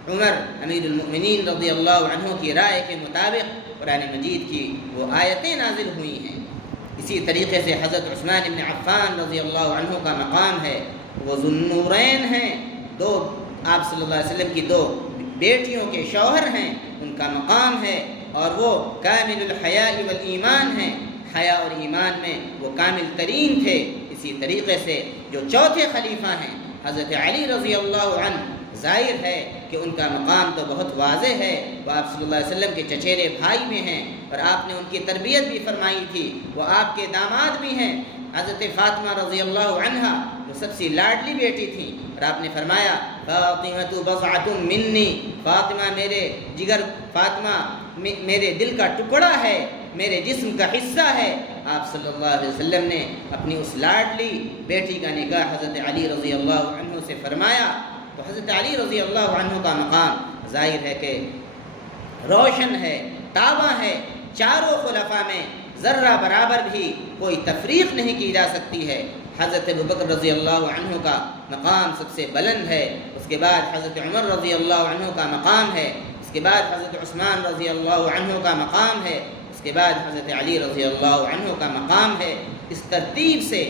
عمر امیر المؤمنین رضی اللہ عنہ کی رائے کے مطابق قرآن مجید کی وہ آیتیں نازل ہوئی ہیں۔ اسی طریقے سے حضرت عثمان بن عفان رضی اللہ عنہ کا مقام ہے، وہ ذو النورین ہیں، دو آپ صلی اللہ علیہ وسلم کی دو بیٹیوں کے شوہر ہیں، ان کا مقام ہے، اور وہ کامل الحیاء والایمان ہیں، حیا اور ایمان میں وہ کامل ترین تھے۔ اسی طریقے سے جو چوتھے خلیفہ ہیں حضرت علی رضی اللہ عنہ، ظاہر ہے کہ ان کا مقام تو بہت واضح ہے، وہ آپ صلی اللہ علیہ وسلم کے چچیرے بھائی میں ہیں اور آپ نے ان کی تربیت بھی فرمائی تھی، وہ آپ کے داماد بھی ہیں۔ حضرت فاطمہ رضی اللہ عنہا وہ سب سے لاڈلی بیٹی تھیں اور آپ نے فرمایا فاطمہ بضعۃ منی، فاطمہ میرے جگر، فاطمہ میرے دل کا ٹکڑا ہے، میرے جسم کا حصہ ہے۔ آپ صلی اللہ علیہ وسلم نے اپنی اس لاڈلی بیٹی کا نکاح حضرت علی رضی اللہ عنہ سے فرمایا، تو حضرت علی رضی اللہ عنہ کا مقام ظاہر ہے کہ روشن ہے، تابع ہے۔ چاروں خلفاء میں ذرہ برابر بھی کوئی تفریق نہیں کی جا سکتی ہے۔ حضرت ابوبکر رضی اللہ عنہ کا مقام سب سے بلند ہے، اس کے بعد حضرت عمر رضی اللہ عنہ کا مقام ہے، اس کے بعد حضرت عثمان رضی اللہ عنہ کا مقام ہے، اس کے بعد حضرت علی رضی اللہ عنہ کا مقام ہے۔ اس ترتیب سے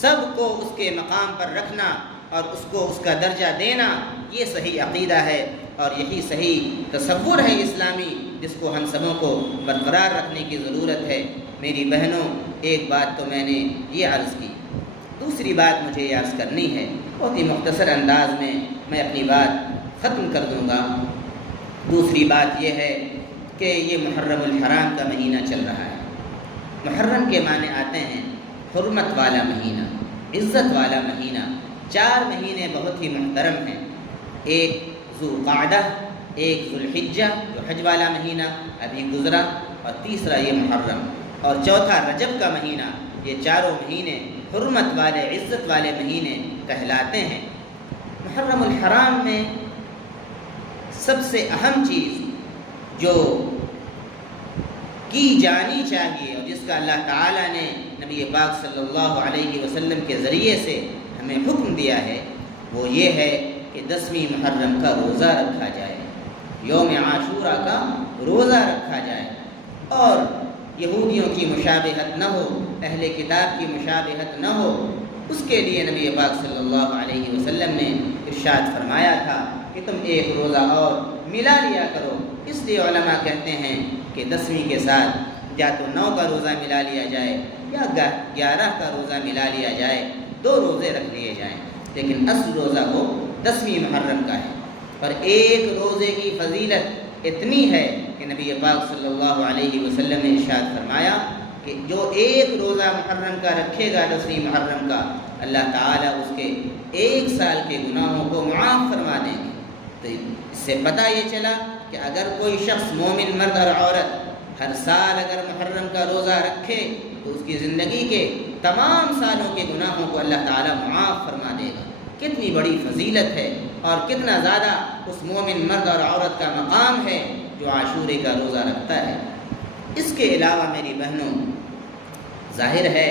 سب کو اس کے مقام پر رکھنا اور اس کو اس کا درجہ دینا، یہ صحیح عقیدہ ہے اور یہی صحیح تصور ہے اسلامی، جس کو ہم سبوں کو برقرار رکھنے کی ضرورت ہے۔ میری بہنوں، ایک بات تو میں نے یہ عرض کی، دوسری بات مجھے یہ عرض کرنی ہے، بہت ہی مختصر انداز میں اپنی بات ختم کر دوں گا۔ دوسری بات یہ ہے کہ یہ محرم الحرام کا مہینہ چل رہا ہے۔ محرم کے معنی آتے ہیں حرمت والا مہینہ، عزت والا مہینہ۔ 4 مہینے بہت ہی محترم ہیں، ایک ذوالقعدہ، ایک ذوالحجہ جو حج والا مہینہ ابھی گزرا، اور تیسرا یہ محرم، اور چوتھا رجب کا مہینہ۔ یہ چاروں مہینے حرمت والے، عزت والے مہینے کہلاتے ہیں۔ محرم الحرام میں سب سے اہم چیز جو کی جانی چاہیے اور جس کا اللہ تعالیٰ نے نبی پاک صلی اللہ علیہ وسلم کے ذریعے سے ہمیں حکم دیا ہے، وہ یہ ہے کہ 10ویں محرم کا روزہ رکھا جائے، یوم عاشورہ کا روزہ رکھا جائے، اور یہودیوں کی مشابہت نہ ہو، اہل کتاب کی مشابہت نہ ہو۔ اس کے لیے نبی پاک صلی اللہ علیہ وسلم نے ارشاد فرمایا تھا کہ تم ایک روزہ اور ملا لیا کرو۔ اس لیے علماء کہتے ہیں کہ 10ویں کے ساتھ یا تو 9 کا روزہ ملا لیا جائے یا 11 کا روزہ ملا لیا جائے، 2 روزے رکھ لیے جائیں، لیکن اصل روزہ وہ 10ویں محرم کا ہے۔ اور ایک روزے کی فضیلت اتنی ہے کہ نبی پاک صلی اللہ علیہ وسلم نے ارشاد فرمایا کہ جو ایک روزہ محرم کا رکھے گا 10ویں محرم کا، اللہ تعالیٰ اس کے 1 سال کے گناہوں کو معاف فرما دیں گے۔ تو اس سے پتہ یہ چلا کہ اگر کوئی شخص مومن مرد اور عورت ہر سال اگر محرم کا روزہ رکھے تو اس کی زندگی کے تمام سالوں کے گناہوں کو اللہ تعالیٰ معاف فرما دے گا۔ کتنی بڑی فضیلت ہے اور کتنا زیادہ اس مومن مرد اور عورت کا مقام ہے جو عاشورے کا روزہ رکھتا ہے۔ اس کے علاوہ میری بہنوں، ظاہر ہے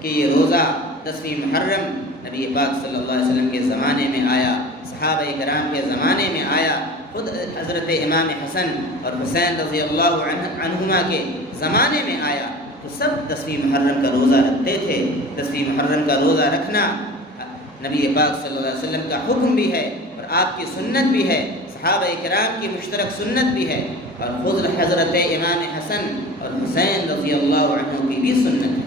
کہ یہ روزہ 10ویں محرم نبی پاک صلی اللہ علیہ وسلم کے زمانے میں آیا، صحابہ کرام کے زمانے میں آیا، خود حضرت امام حسن اور حسین رضی اللہ عنہما کے زمانے میں آیا، تو سب 10ویں محرم کا روزہ رکھتے تھے۔ 10ویں محرم کا روزہ رکھنا نبی پاک صلی اللہ علیہ وسلم کا حکم بھی ہے اور آپ کی سنت بھی ہے، صحابہ کرام کی مشترک سنت بھی ہے، اور خود حضرت امام حسن اور حسین رضی اللہ عنہ کی بھی سنت ہے،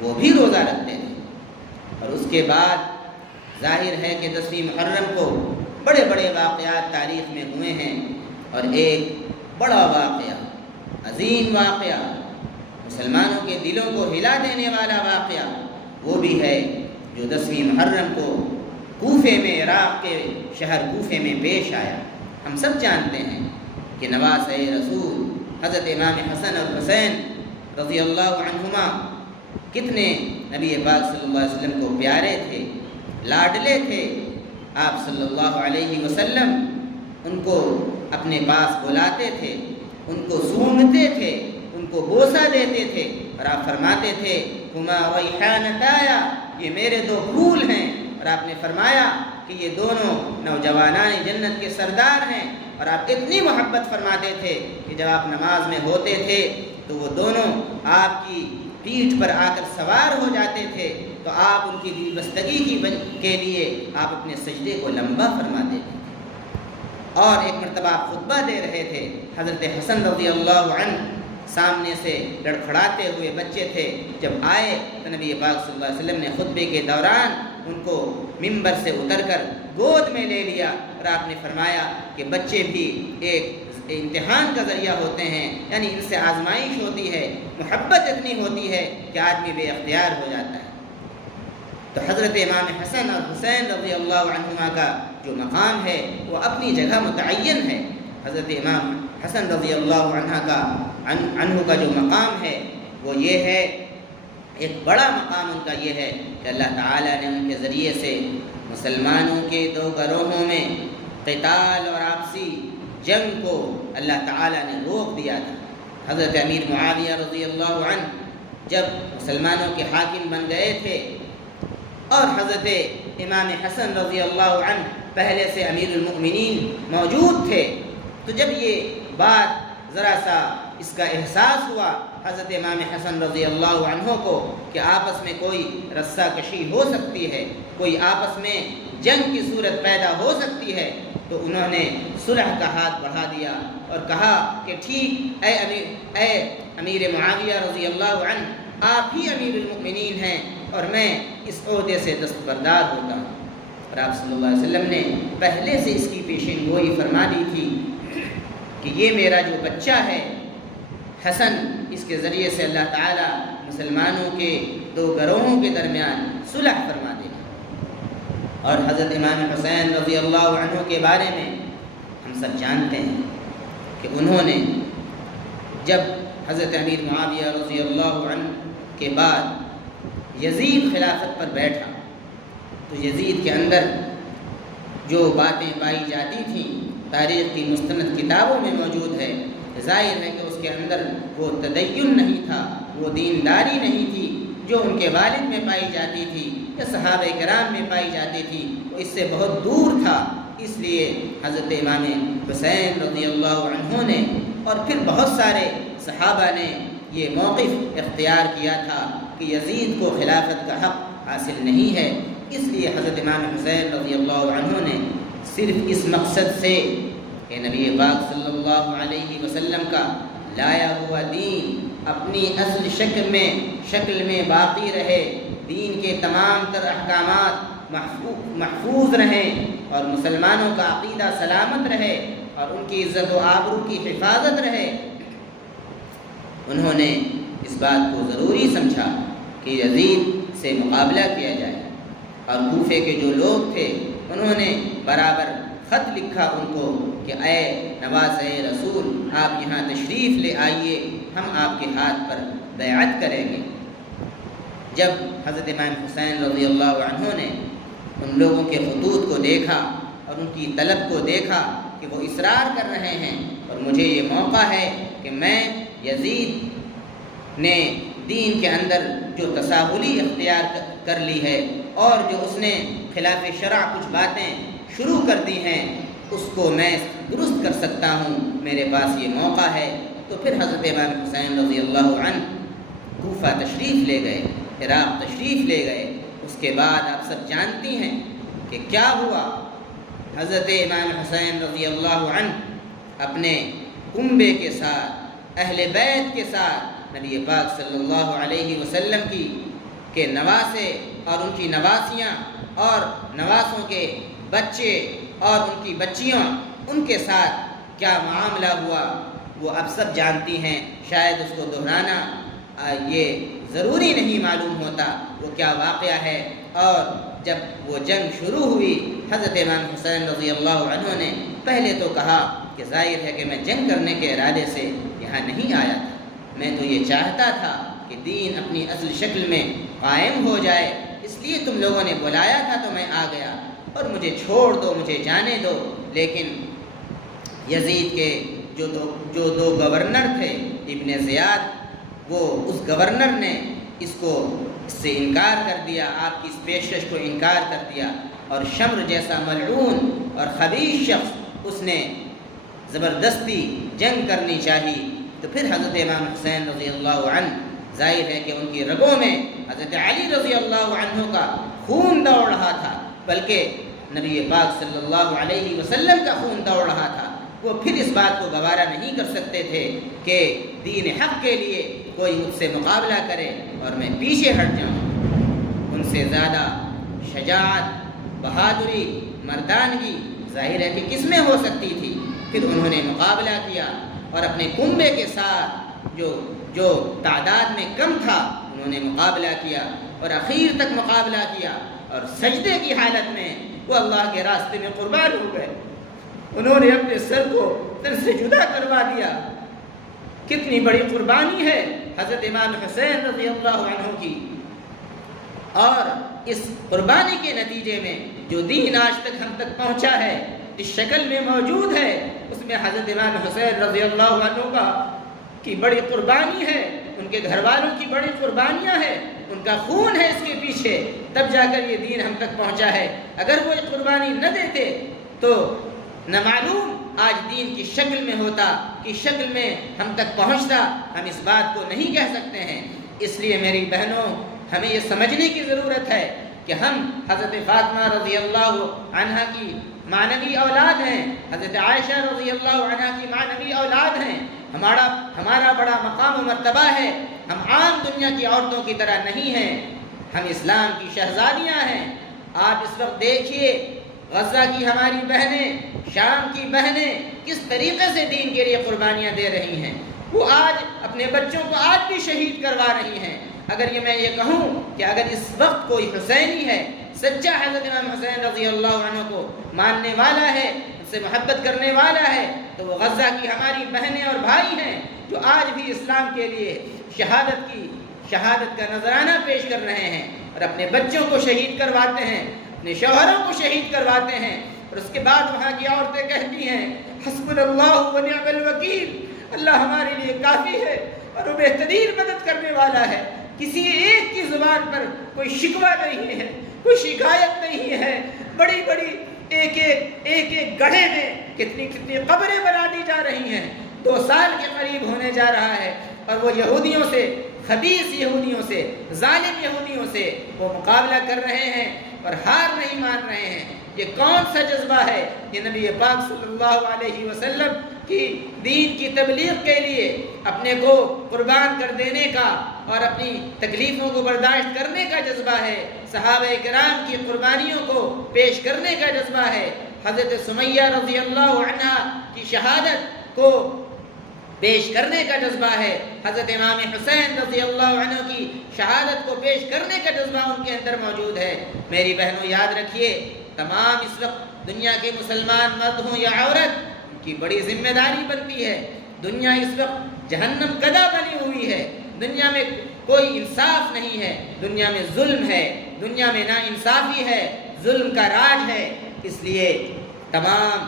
وہ بھی روزہ رکھتے تھے۔ اور اس کے بعد ظاہر ہے کہ 10ویں محرم کو بڑے بڑے واقعات تاریخ میں ہوئے ہیں، اور ایک بڑا واقعہ، عظیم واقعہ مسلمانوں کے دلوں کو ہلا دینے والا واقعہ وہ بھی ہے جو 10ویں محرم کو کوفے میں، عراق کے شہر کوفے میں پیش آیا۔ ہم سب جانتے ہیں کہ نواسۂ رسول حضرت امام حسن اور حسین رضی اللہ عنہما کتنے نبی پاک صلی اللہ علیہ وسلم کو پیارے تھے، لاڈلے تھے۔ آپ صلی اللہ علیہ وسلم ان کو اپنے پاس بلاتے تھے، ان کو سونگتے تھے، ان کو بوسہ دیتے تھے، اور آپ فرماتے تھے ہما ریحانتایا، یہ میرے 2 پھول ہیں۔ اور آپ نے فرمایا کہ یہ دونوں نوجوانان جنت کے سردار ہیں۔ اور آپ اتنی محبت فرماتے تھے کہ جب آپ نماز میں ہوتے تھے تو وہ دونوں آپ کی پیٹھ پر آ کر سوار ہو جاتے تھے، تو آپ ان کی دلبستگی کے لیے آپ اپنے سجدے کو لمبا فرماتے تھے۔ اور ایک مرتبہ آپ خطبہ دے رہے تھے، حضرت حسن رضی اللہ عنہ سامنے سے لڑکھڑاتے ہوئے بچے تھے، جب آئے تو نبی پاک صلی اللہ علیہ وسلم نے خطبے کے دوران ان کو ممبر سے اتر کر گود میں لے لیا، اور آپ نے فرمایا کہ بچے بھی ایک امتحان کا ذریعہ ہوتے ہیں، یعنی ان سے آزمائش ہوتی ہے، محبت اتنی ہوتی ہے کہ آدمی بے اختیار ہو جاتا ہے۔ تو حضرت امام حسن اور حسین رضی اللہ عنہما کا جو مقام ہے وہ اپنی جگہ متعین ہے۔ حضرت امام حسن رضی اللہ عنہ کا جو مقام ہے وہ یہ ہے، ایک بڑا مقام ان کا یہ ہے کہ اللہ تعالیٰ نے ان کے ذریعے سے مسلمانوں کے 2 گروہوں میں قتال اور آپسی جنگ کو اللہ تعالیٰ نے روک دیا تھا۔ حضرت امیر معاویہ رضی اللہ عنہ جب مسلمانوں کے حاکم بن گئے تھے اور حضرت امام حسن رضی اللہ عنہ پہلے سے امیر المؤمنین موجود تھے، تو جب یہ بات ذرا سا اس کا احساس ہوا حضرت امام حسن رضی اللہ عنہ کو کہ آپس میں کوئی رسہ کشی ہو سکتی ہے، کوئی آپس میں جنگ کی صورت پیدا ہو سکتی ہے، تو انہوں نے صلح کا ہاتھ بڑھا دیا اور کہا کہ ٹھیک، اے امیر معاویہ رضی اللہ عنہ، آپ ہی امیر المؤمنین ہیں اور میں اس عہدے سے دستبردار ہوتا ہوں۔ اور آپ صلی اللہ علیہ وسلم نے پہلے سے اس کی پیشین گوئی فرما دی تھی کہ یہ میرا جو بچہ ہے حسن، اس کے ذریعے سے اللہ تعالیٰ مسلمانوں کے 2 گروہوں کے درمیان صلح فرما دے گا۔ اور حضرت امام حسین رضی اللہ عنہ کے بارے میں ہم سب جانتے ہیں کہ انہوں نے جب حضرت امیر معاویہ رضی اللہ عنہ کے بعد یزید خلافت پر بیٹھا تو یزید کے اندر جو باتیں پائی جاتی تھیں تاریخ کی مستند کتابوں میں موجود ہے، ظاہر ہے کہ اس کے اندر وہ تدین نہیں تھا، وہ دینداری نہیں تھی جو ان کے والد میں پائی جاتی تھی یا صحابہ کرام میں پائی جاتی تھی، وہ اس سے بہت دور تھا۔ اس لیے حضرت امام حسین رضی اللہ عنہ نے اور پھر بہت سارے صحابہ نے یہ موقف اختیار کیا تھا کہ یزید کو خلافت کا حق حاصل نہیں ہے۔ اس لیے حضرت امام حسین رضی اللہ عنہ نے صرف اس مقصد سے کہ نبی پاک صلی اللہ علیہ وسلم کا لایا ہوا دین اپنی اصل شکل میں باقی رہے، دین کے تمام تر احکامات محفوظ رہیں اور مسلمانوں کا عقیدہ سلامت رہے اور ان کی عزت و آبرو کی حفاظت رہے، انہوں نے اس بات کو ضروری سمجھا کہ یزید سے مقابلہ کیا جائے۔ اور کوفے کے جو لوگ تھے انہوں نے برابر خط لکھا ان کو کہ اے نواسۂ رسول، آپ یہاں تشریف لے آئیے، ہم آپ کے ہاتھ پر بیعت کریں گے۔ جب حضرت امام حسین رضی اللہ عنہ نے ان لوگوں کے خطوط کو دیکھا اور ان کی طلب کو دیکھا کہ وہ اصرار کر رہے ہیں اور مجھے یہ موقع ہے کہ میں یزید نے دین کے اندر جو تساہلی اختیار کر لی ہے اور جو اس نے خلاف شرع کچھ باتیں شروع کر دی ہیں اس کو میں درست کر سکتا ہوں، میرے پاس یہ موقع ہے۔ تو پھر حضرت امام حسین رضی اللہ عنہ کوفہ تشریف لے گئے، عراق تشریف لے گئے۔ اس کے بعد آپ سب جانتی ہیں کہ کیا ہوا۔ حضرت امام حسین رضی اللہ عنہ اپنے کنبے کے ساتھ، اہل بیت کے ساتھ نبی پاک صلی اللہ علیہ وسلم کے نواسے اور ان کی نواسیاں اور نواسوں کے بچے اور ان کی بچیاں، ان کے ساتھ کیا معاملہ ہوا وہ آپ سب جانتی ہیں، شاید اس کو دہرانا یہ ضروری نہیں معلوم ہوتا وہ کیا واقعہ ہے۔ اور جب وہ جنگ شروع ہوئی حضرت امام حسین رضی اللہ عنہ نے پہلے تو کہا کہ ظاہر ہے کہ میں جنگ کرنے کے ارادے سے یہاں نہیں آیا تھا، میں تو یہ چاہتا تھا کہ دین اپنی اصل شکل میں قائم ہو جائے، اس لیے تم لوگوں نے بلایا تھا تو میں آ گیا، اور مجھے چھوڑ دو، مجھے جانے دو۔ لیکن یزید کے جو دو گورنر تھے ابن زیاد، وہ اس گورنر نے اس سے انکار کر دیا، آپ کی اس پیشکش کو انکار کر دیا، اور شمر جیسا ملعون اور خبیث شخص اس نے زبردستی جنگ کرنی چاہی۔ تو پھر حضرت امام حسین رضی اللہ عنہ، ظاہر ہے کہ ان کی رگوں میں حضرت علی رضی اللہ عنہ کا خون دوڑ رہا تھا، بلکہ نبی پاک صلی اللہ علیہ وسلم کا خون دوڑ رہا تھا۔ وہ پھر اس بات کو گوارا نہیں کر سکتے تھے کہ دین حق کے لیے کوئی مجھ سے مقابلہ کرے اور میں پیچھے ہٹ جاؤں۔ ان سے زیادہ شجاعت، بہادری، مردانگی ظاہر ہے کہ کس میں ہو سکتی تھی؟ پھر انہوں نے مقابلہ کیا، اور اپنے کنبے کے ساتھ جو تعداد میں کم تھا انہوں نے مقابلہ کیا، اور آخر تک مقابلہ کیا، اور سجدے کی حالت میں وہ اللہ کے راستے میں قربان ہو گئے۔ انہوں نے اپنے سر کو تن سے جدا کروا دیا۔ کتنی بڑی قربانی ہے حضرت امام حسین رضی اللہ عنہ کی، اور اس قربانی کے نتیجے میں جو دین آج تک ہم تک پہنچا ہے، اس شکل میں موجود ہے، اس میں حضرت امام حسین رضی اللہ عنہ کی بڑی قربانی ہے، ان کے گھر والوں کی بڑی قربانیاں ہیں، ان کا خون ہے اس کے پیچھے، تب جا کر یہ دین ہم تک پہنچا ہے۔ اگر وہ قربانی نہ دیتے تو نہ معلوم آج دین کی شکل میں ہوتا، کی شکل میں ہم تک پہنچتا، ہم اس بات کو نہیں کہہ سکتے ہیں۔ اس لیے میری بہنوں، ہمیں یہ سمجھنے کی ضرورت ہے کہ ہم حضرت فاطمہ رضی اللہ عنہ کی معنوی اولاد ہیں، حضرت عائشہ رضی اللہ عنہ کی معنوی اولاد ہیں۔ ہمارا بڑا مقام و مرتبہ ہے، ہم عام دنیا کی عورتوں کی طرح نہیں ہیں، ہم اسلام کی شہزادیاں ہیں۔ آپ اس وقت دیکھیے غزہ کی ہماری بہنیں، شام کی بہنیں کس طریقے سے دین کے لیے قربانیاں دے رہی ہیں۔ وہ آج اپنے بچوں کو آج بھی شہید کروا رہی ہیں۔ اگر میں یہ کہوں کہ اگر اس وقت کوئی حسینی ہے، سچا حضرت امام حسین رضی اللہ عنہ کو ماننے والا ہے، ان سے محبت کرنے والا ہے، تو وہ غزہ کی ہماری بہنیں اور بھائی ہیں، جو آج بھی اسلام کے لیے شہادت کا نذرانہ پیش کر رہے ہیں، اور اپنے بچوں کو شہید کرواتے ہیں، اپنے شوہروں کو شہید کرواتے ہیں، اور اس کے بعد وہاں کی عورتیں کہتی ہیں حسبنا اللہ و نعم الوکیل، اللہ ہمارے لیے کافی ہے اور وہ بہترین مدد کرنے والا ہے۔ کسی ایک کی زبان پر کوئی شکوہ نہیں ہے، کوئی شکایت نہیں ہے۔ بڑی بڑی ایک گڑھے میں کتنی قبریں بنا دی جا رہی ہیں، 2 سال کے قریب ہونے جا رہا ہے، اور وہ یہودیوں سے، خبیث یہودیوں سے، ظالم یہودیوں سے وہ مقابلہ کر رہے ہیں اور ہار نہیں مان رہے ہیں۔ یہ کون سا جذبہ ہے؟ یہ نبی پاک صلی اللہ علیہ وسلم کی دین کی تبلیغ کے لیے اپنے کو قربان کر دینے کا اور اپنی تکلیفوں کو برداشت کرنے کا جذبہ ہے، صحابہ کرام کی قربانیوں کو پیش کرنے کا جذبہ ہے، حضرت سمیہ رضی اللہ عنہا کی شہادت کو پیش کرنے کا جذبہ ہے، حضرت امام حسین رضی اللہ عنہ کی شہادت کو پیش کرنے کا جذبہ ان کے اندر موجود ہے۔ میری بہنوں، یاد رکھیے، تمام اس وقت دنیا کے مسلمان مرد ہوں یا عورت، ان کی بڑی ذمہ داری بنتی ہے۔ دنیا اس وقت جہنم کدا بنی ہوئی ہے، دنیا میں کوئی انصاف نہیں ہے، دنیا میں ظلم ہے، دنیا میں ناانصافی ہے، ظلم کا راج ہے۔ اس لیے تمام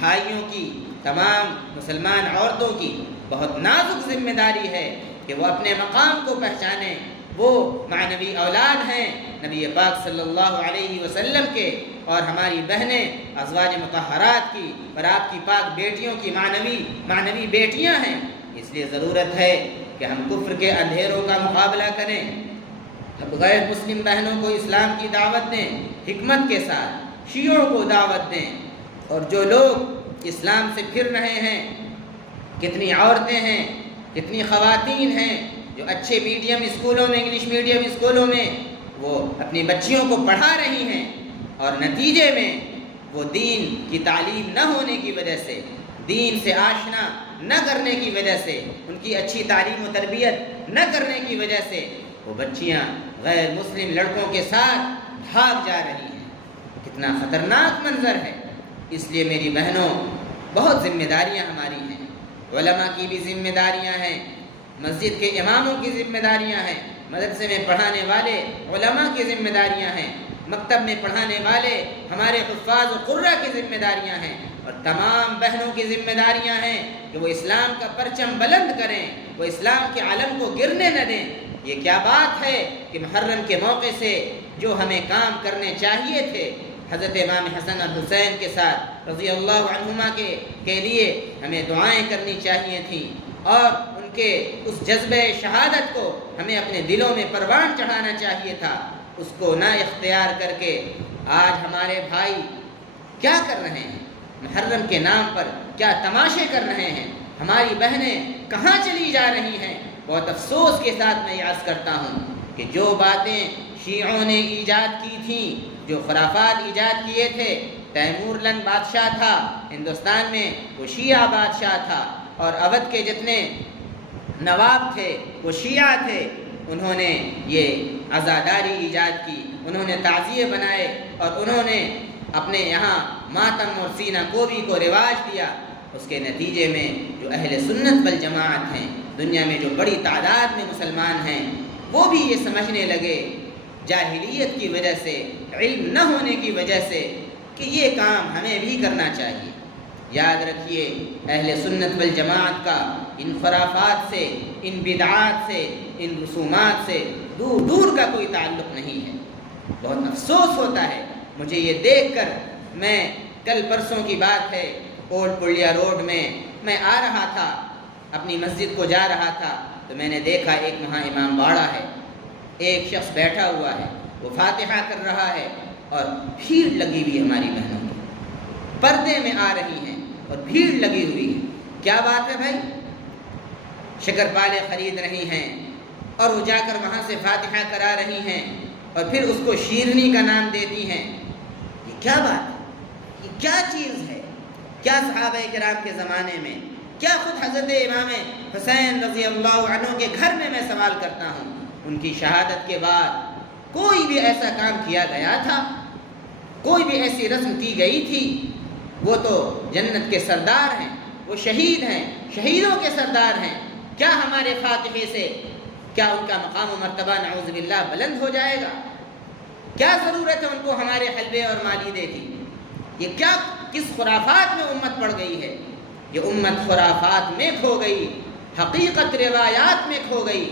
بھائیوں کی، تمام مسلمان عورتوں کی بہت نازک ذمہ داری ہے کہ وہ اپنے مقام کو پہچانیں۔ وہ معنوی اولاد ہیں نبی پاک صلی اللہ علیہ وسلم کے، اور ہماری بہنیں ازواج مطہرات کی اور آپ کی پاک بیٹیوں کی معنوی بیٹیاں ہیں۔ اس لیے ضرورت ہے کہ ہم کفر کے اندھیروں کا مقابلہ کریں، غیر مسلم بہنوں کو اسلام کی دعوت دیں، حکمت کے ساتھ شیعوں کو دعوت دیں، اور جو لوگ اسلام سے پھر رہے ہیں، کتنی عورتیں ہیں، کتنی خواتین ہیں جو اچھے میڈیم اسکولوں میں، انگلش میڈیم اسکولوں میں وہ اپنی بچیوں کو پڑھا رہی ہیں، اور نتیجے میں وہ دین کی تعلیم نہ ہونے کی وجہ سے، دین سے آشنا نہ کرنے کی وجہ سے، ان کی اچھی تعلیم و تربیت نہ کرنے کی وجہ سے وہ بچیاں غیر مسلم لڑکوں کے ساتھ بھاگ جا رہی ہیں۔ کتنا خطرناک منظر ہے۔ اس لیے میری بہنوں، بہت ذمہ داریاں ہماری ہیں، علماء کی بھی ذمہ داریاں ہیں، مسجد کے اماموں کی ذمہ داریاں ہیں، مدرسے میں پڑھانے والے علماء کی ذمہ داریاں ہیں، مکتب میں پڑھانے والے ہمارے حفاظ و قراء کی ذمہ داریاں ہیں، اور تمام بہنوں کی ذمہ داریاں ہیں کہ وہ اسلام کا پرچم بلند کریں، وہ اسلام کے علم کو گرنے نہ دیں۔ یہ کیا بات ہے کہ محرم کے موقع سے جو ہمیں کام کرنے چاہیے تھے، حضرت امام حسن اور حسین کے ساتھ رضی اللہ عنہما کے لیے ہمیں دعائیں کرنی چاہیے تھیں، اور ان کے اس جذبہ شہادت کو ہمیں اپنے دلوں میں پروان چڑھانا چاہیے تھا۔ اس کو نہ اختیار کر کے آج ہمارے بھائی کیا کر رہے ہیں؟ محرم کے نام پر کیا تماشے کر رہے ہیں؟ ہماری بہنیں کہاں چلی جا رہی ہیں؟ بہت افسوس کے ساتھ میں یہ عرض کرتا ہوں کہ جو باتیں شیعوں نے ایجاد کی تھیں، جو خرافات ایجاد کیے تھے، تیمور لنگ بادشاہ تھا ہندوستان میں، وہ شیعہ بادشاہ تھا، اور اودھ کے جتنے نواب تھے وہ شیعہ تھے۔ انہوں نے یہ عزاداری ایجاد کی، انہوں نے تعزیے بنائے، اور انہوں نے اپنے یہاں ماتم اور سینہ کوبی کو رواج دیا۔ اس کے نتیجے میں جو اہل سنت والجماعت ہیں، دنیا میں جو بڑی تعداد میں مسلمان ہیں، وہ بھی یہ سمجھنے لگے جاہلیت کی وجہ سے، علم نہ ہونے کی وجہ سے، کہ یہ کام ہمیں بھی کرنا چاہیے۔ یاد رکھیے، اہل سنت والجماعت کا ان خرافات سے، ان بدعات سے، ان رسومات سے دور دور کا کوئی تعلق نہیں ہے۔ بہت افسوس ہوتا ہے مجھے یہ دیکھ کر، میں کل پرسوں کی بات ہے، اولڈ پڑیا روڈ میں میں آ رہا تھا، اپنی مسجد کو جا رہا تھا، تو میں نے دیکھا ایک وہاں امام باڑہ ہے، ایک شخص بیٹھا ہوا ہے، وہ فاتحہ کر رہا ہے، اور بھیڑ لگی ہوئی ہماری بہنوں کی، پردے میں آ رہی ہیں اور بھیڑ لگی ہوئی ہے۔ کیا بات ہے بھائی؟ شکر پالے خرید رہی ہیں، اور وہ جا کر وہاں سے فاتحہ کرا رہی ہیں، اور پھر اس کو شیرنی کا نام دیتی ہیں۔ یہ کیا بات ہے؟ یہ کیا چیز ہے؟ کیا صحابہ کرام کے زمانے میں، کیا خود حضرت امام حسین رضی اللہ عنہ کے گھر میں سوال کرتا ہوں، ان کی شہادت کے بعد کوئی بھی ایسا کام کیا گیا تھا؟ کوئی بھی ایسی رسم کی گئی تھی؟ وہ تو جنت کے سردار ہیں، وہ شہید ہیں، شہیدوں کے سردار ہیں۔ کیا ہمارے فاتحے سے کیا ان کا مقام و مرتبہ نعوذ باللہ بلند ہو جائے گا؟ کیا ضرورت ہے ان کو ہمارے حلوے اور مالیدے کی؟ یہ کیا، کس خرافات میں امت پڑ گئی ہے؟ یہ امت خرافات میں کھو گئی، حقیقت روایات میں کھو گئی۔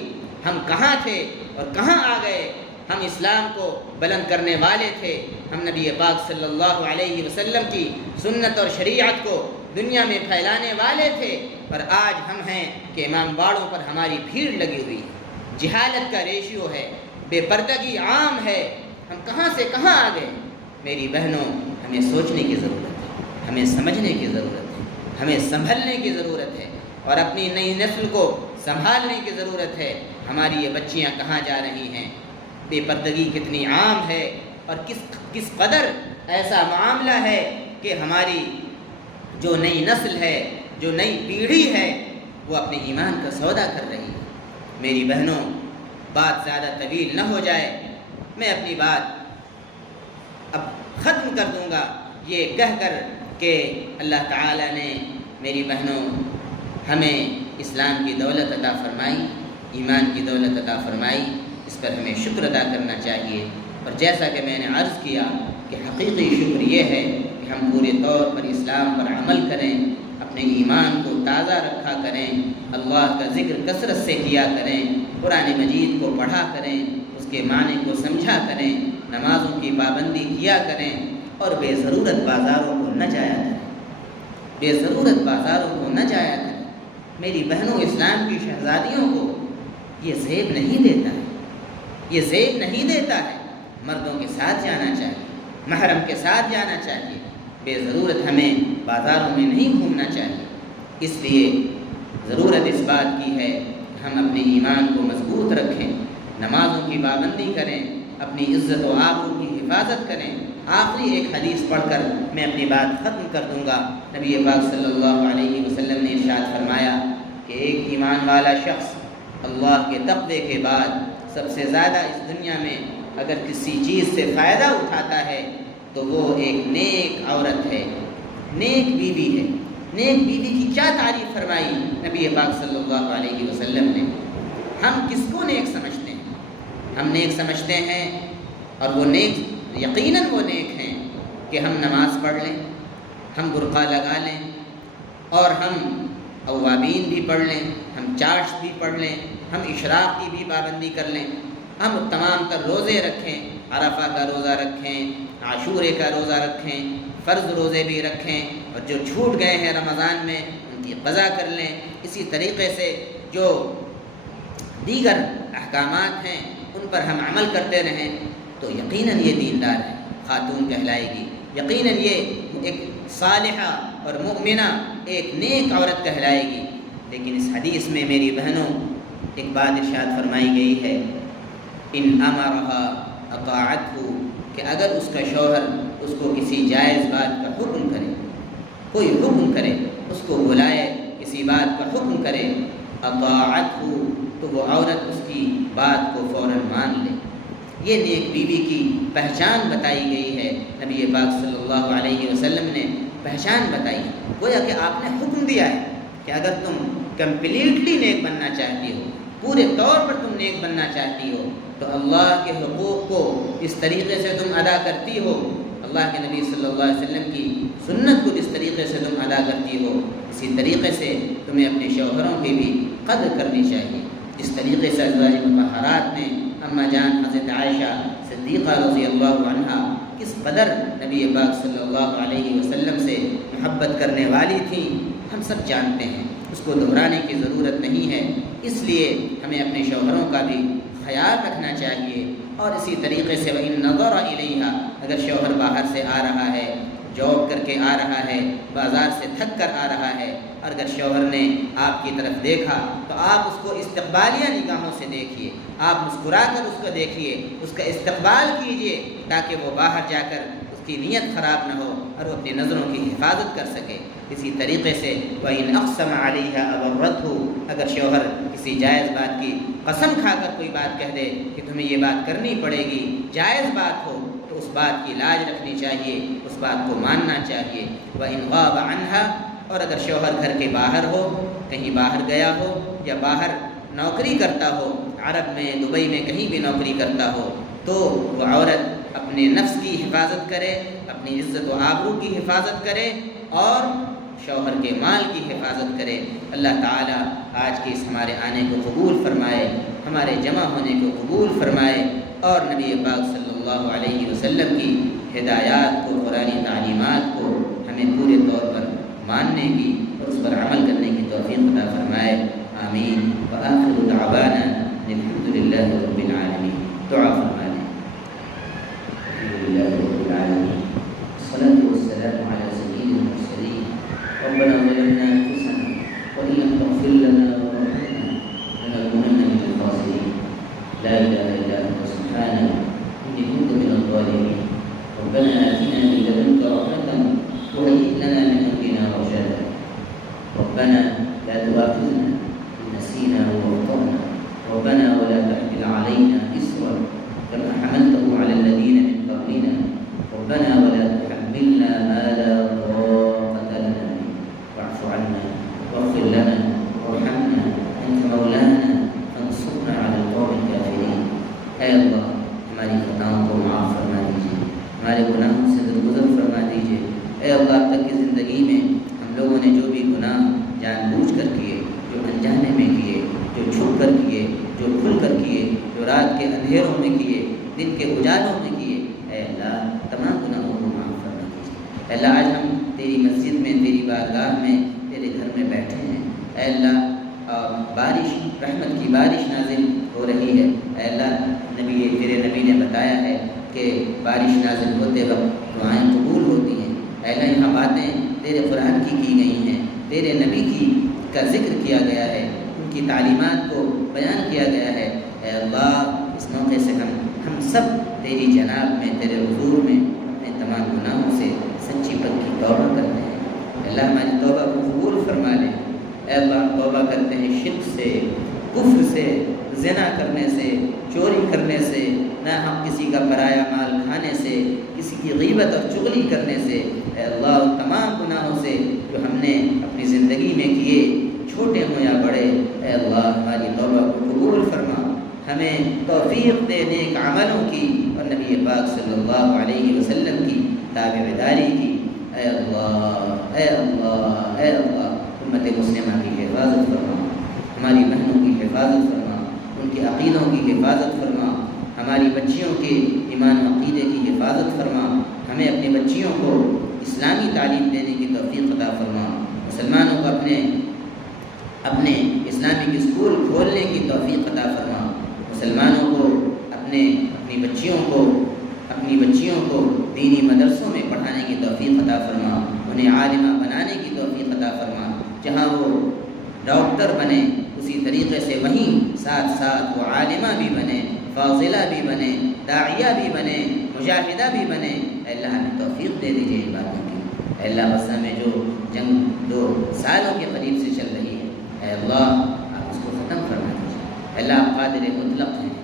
ہم کہاں تھے اور کہاں آ گئے؟ ہم اسلام کو بلند کرنے والے تھے، ہم نبی پاک صلی اللہ علیہ وسلم کی سنت اور شریعت کو دنیا میں پھیلانے والے تھے، اور آج ہم ہیں کہ امام باڑوں پر ہماری بھیڑ لگی ہوئی ہے، جہالت کا ریشیو ہے، بے پردگی عام ہے۔ ہم کہاں سے کہاں آ گئے؟ میری بہنوں، ہمیں سوچنے کی ضرورت ہے، ہمیں سمجھنے کی ضرورت ہے، ہمیں سنبھلنے کی ضرورت ہے، اور اپنی نئی نسل کو سنبھالنے کی ضرورت ہے۔ ہماری یہ بچیاں کہاں جا رہی ہیں؟ بے پردگی کتنی عام ہے، اور کس قدر ایسا معاملہ ہے کہ ہماری جو نئی نسل ہے، جو نئی پیڑھی ہے، وہ اپنے ایمان کا سودا کر رہی ہے۔ میری بہنوں، بات زیادہ طویل نہ ہو جائے، میں اپنی بات اب ختم کر دوں گا یہ کہہ کر کہ اللہ تعالیٰ نے میری بہنوں ہمیں اسلام کی دولت عطا فرمائی، ایمان کی دولت عطا فرمائی، اس پر ہمیں شکر ادا کرنا چاہیے۔ اور جیسا کہ میں نے عرض کیا کہ حقیقی شکر یہ ہے کہ ہم پورے طور پر اسلام پر عمل کریں، اپنے ایمان کو تازہ رکھا کریں، اللہ کا ذکر کثرت سے کیا کریں، قرآن مجید کو پڑھا کریں، اس کے معنی کو سمجھا کریں، نمازوں کی پابندی کیا کریں، اور بے ضرورت بازاروں کو نہ جایا کریں، بے ضرورت بازاروں کو نہ جایا کریں۔ میری بہنوں، اسلام کی شہزادیوں کو یہ زیب نہیں دیتا ہے، یہ زیب نہیں دیتا ہے۔ مردوں کے ساتھ جانا چاہیے، محرم کے ساتھ جانا چاہیے، بے ضرورت ہمیں بازاروں میں نہیں گھومنا چاہیے۔ اس لیے ضرورت اس بات کی ہے کہ ہم اپنے ایمان کو مضبوط رکھیں، نمازوں کی پابندی کریں، اپنی عزت و آبرو کی حفاظت کریں، آخری ایک حدیث پڑھ کر میں اپنی بات ختم کر دوں گا۔ نبی پاک صلی اللہ علیہ وسلم نے ارشاد فرمایا کہ ایک ایمان والا شخص اللہ کے تقوی کے بعد سب سے زیادہ اس دنیا میں اگر کسی چیز سے فائدہ اٹھاتا ہے تو وہ ایک نیک عورت ہے، نیک بیوی ہے۔ نیک بیوی کی کیا تعریف فرمائی نبی پاک صلی اللہ علیہ وسلم نے؟ ہم کس کو نیک سمجھتے ہیں؟ ہم نیک سمجھتے ہیں اور وہ نیک یقیناً وہ نیک ہیں کہ ہم نماز پڑھ لیں، ہم برقع لگا لیں اور ہم اوابین بھی پڑھ لیں، ہم چاشت بھی پڑھ لیں، ہم اشراق کی بھی پابندی کر لیں، ہم تمام تر روزے رکھیں، عرفہ کا روزہ رکھیں، عاشورے کا روزہ رکھیں، فرض روزے بھی رکھیں، اور جو چھوٹ گئے ہیں رمضان میں ان کی قضا کر لیں۔ اسی طریقے سے جو دیگر احکامات ہیں ان پر ہم عمل کرتے رہیں تو یقیناً یہ دیندار ہے، خاتون کہلائے گی، یقیناً یہ ایک صالحہ اور مؤمنہ ایک نیک عورت کہلائے گی۔ لیکن اس حدیث میں میری بہنوں ایک بات ارشاد فرمائی گئی ہے، ان امرها اطاعته، کہ اگر اس کا شوہر اس کو کسی جائز بات کا حکم کرے، کوئی حکم کرے، اس کو بلائے، کسی بات کا حکم کرے، اطاعته، تو وہ عورت اس کی بات کو فوراً مان لے۔ یہ نیک بیوی کی پہچان بتائی گئی ہے، نبی پاک صلی اللہ علیہ وسلم نے پہچان بتائی ہے۔ گویا کہ آپ نے حکم دیا ہے کہ اگر تم کمپلیٹلی نیک بننا چاہتی ہو، پورے طور پر تم نیک بننا چاہتی ہو، تو اللہ کے حقوق کو اس طریقے سے تم ادا کرتی ہو، اللہ کے نبی صلی اللہ علیہ وسلم کی سنت کو جس طریقے سے تم ادا کرتی ہو، اسی طریقے سے تمہیں اپنے شوہروں کی بھی قدر کرنی چاہیے۔ جس طریقے سے ازواج مطہرات نے اماں جان حضرت عائشہ صدیقہ رضی اللہ عنہا کس قدر نبی پاک صلی اللہ علیہ وسلم سے محبت کرنے والی تھیں، ہم سب جانتے ہیں، اس کو دہرانے کی ضرورت نہیں ہے۔ اس لیے ہمیں اپنے شوہروں کا بھی خیال رکھنا چاہیے۔ اور اسی طریقے سے وَإِن نَظَرَ إِلَيْهَا، اگر شوہر باہر سے آ رہا ہے، جاب کر کے آ رہا ہے، بازار سے تھک کر آ رہا ہے، اور اگر شوہر نے آپ کی طرف دیکھا تو آپ اس کو استقبالیہ نگاہوں سے دیکھیے، آپ مسکرا کر اس کو دیکھیے، اس کا استقبال کیجیے تاکہ وہ باہر جا کر اس کی نیت خراب نہ ہو اور وہ اپنی نظروں کی حفاظت کر سکے۔ اسی طریقے سے وَإِنْ أَقْسَمَ عَلَيْهَا أَبَرَّتْهُ، اگر شوہر کسی جائز بات کی قسم کھا کر کوئی بات کہہ دے کہ تمہیں یہ بات کرنی پڑے گی، جائز بات ہو تو اس بات کی لاج رکھنی چاہیے، اس بات کو ماننا چاہیے۔ وَإِنْ غَابَ عَنْهَا، اور اگر شوہر گھر کے باہر ہو، کہیں باہر گیا ہو یا باہر نوکری کرتا ہو، عرب میں، دبئی میں کہیں بھی نوکری کرتا ہو، تو وہ عورت اپنے نفس کی حفاظت کرے، اپنی عزت و آبرو کی حفاظت کرے اور شوہر کے مال کی حفاظت کرے۔ اللہ تعالیٰ آج کے اس ہمارے آنے کو قبول فرمائے، ہمارے جمع ہونے کو قبول فرمائے، اور نبی پاک صلی اللہ علیہ وسلم کی ہدایات کو، قرآنی تعلیمات کو ہمیں پورے طور پر ماننے کی اور اس پر عمل کرنے کی توفیق عطا فرمائے۔ آمین۔ وآخر دعوانا الحمد للہ رب العالمین۔ دعا فرما لیں۔ الحمد للہ رب العالمین، الصلاة والسلام علی سید المرسلین۔ ربنا ظلمنا انفسنا وإن لم تغفر لنا وترحمنا لنكونن من الخاسرین۔ لا إله إلا أنت سبحانك إني كنت من الظالمين۔ ربنا آتنا من لدنك رحمة وهيئ لنا من أمرنا رشدا۔ ربنا لا تؤاخذنا إن نسينا وأخطأنا، ربنا ولا تحمل علينا إصرا كما حملته على الذين من قبلنا، ربنا ولا تحملنا ما لا طاقة لنا به، واعف عنا واغفر لنا وارحمنا، أنت مولانا فانصرنا على القوم الكافرين۔ اے اللہ، ہماری خطاؤں کو معاف فرما دیجیے، ہمارے گناہوں سے درگزر فرما دیجیے۔ اے اللہ، اب تک کی زندگی میں ہم لوگوں نے جو بھی گناہ جان بوجھ کر کیے، جو انجانے میں کیے، جو چھپ کر کیے، جو کھل کر کیے، جو رات کے اندھیروں میں کیے، دن کے اجالوں میں کیے، اے اللہ تمام گناہوں کو معاف فرما دیجیے۔ اے اللہ، آج ہم تیری مسجد میں، تیری بارگاہ میں، تیرے گھر میں بیٹھے ہیں۔ اے اللہ، بارش، رحمت کی بارش نازل ہو رہی ہے۔ اے اللہ، تیرے نبی نے بتایا ہے کہ بارش نازل ہوتے وقت دعائیں قبول ہوتی ہیں۔ اے اللہ، یہاں باتیں تیرے قرآن کی گئی ہیں، تیرے نبی کا ذکر کیا گیا ہے، ان کی تعلیمات کو بیان کیا گیا ہے۔ اے اللہ، اس موقع سے ہم سب تیری جناب میں، تیرے حضور میں اپنے توبہ کرتے ہیں اللہ ہماری توبہ کو قبول فرما لے۔ اے اللہ ہم توبہ کرتے ہیں شرک سے، کفر سے، زنا کرنے سے، چوری کرنے سے، نہ ہم کسی کا پرایا مال کھانے سے، کسی کی غیبت اور چغلی کرنے سے، اے اللہ ان تمام گناہوں سے جو ہم نے اپنی زندگی میں کیے، چھوٹے ہوں یا بڑے، اے اللہ ہماری توبہ کو قبول فرما، ہمیں توفیق دے نیک عملوں کی اور نبی پاک صلی اللہ علیہ وسلم کی تابعداری کی۔ اے اللہ اے اللہ اے اللہ امت مسلمہ کی حفاظت فرما، ہماری بہنوں کی حفاظت فرما، ان کے عقیدوں کی حفاظت فرما، ہماری بچیوں کے ایمان و عقیدے کی حفاظت فرما، ہمیں اپنی بچیوں کو اسلامی تعلیم دینے کی توفیق عطا فرما، مسلمانوں کو اپنے اسلامک اسکول کھولنے کی توفیق عطا فرما، مسلمانوں کو اپنی بچیوں کو دینی مدرسوں میں پڑھانے کی توفیق عطا فرما، انہیں عالمہ بنانے کی توفیق عطا فرما، جہاں وہ ڈاکٹر بنے اسی طریقے سے وہیں ساتھ ساتھ وہ عالمہ بھی بنے، فاضلہ بھی بنے، داعیہ بھی بنے، مجاہدہ بھی بنے۔ اے اللہ ہمیں توفیق دے دیجیے ان باتوں کی۔ اے اللہ غزہ میں جو جنگ 2 سالوں کے قریب سے چل رہی ہے، اے اللہ آپ اس کو ختم فرما دیجیے۔ اے اللہ آپ قادر مطلق ہیں،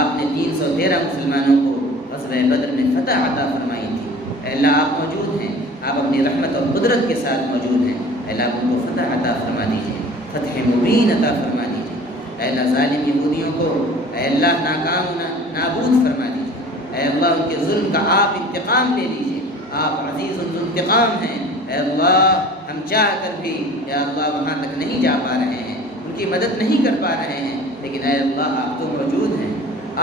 آپ نے 313 مسلمانوں کو غزوہ بدر میں فتح عطا فرمائی تھی۔ اے اللہ آپ موجود ہیں، آپ اپنی رحمت اور قدرت کے ساتھ موجود ہیں۔ اے اللہ ان کو فتح عطا فرما دیجیے، فتح مبین عطا فرما دیجیے۔ اے اللہ ظالم یہودیوں کو اے اللہ ناکام نابود فرما دیجیے۔ اے اللہ ان کے ظلم کا آپ انتقام لے لیجیے، آپ عزیز الانتقام ہیں۔ اے اللہ ہم چاہ کر بھی یا اللہ وہاں تک نہیں جا پا رہے ہیں، ان کی مدد نہیں کر پا رہے ہیں، لیکن اے اللہ آپ تو موجود ہیں،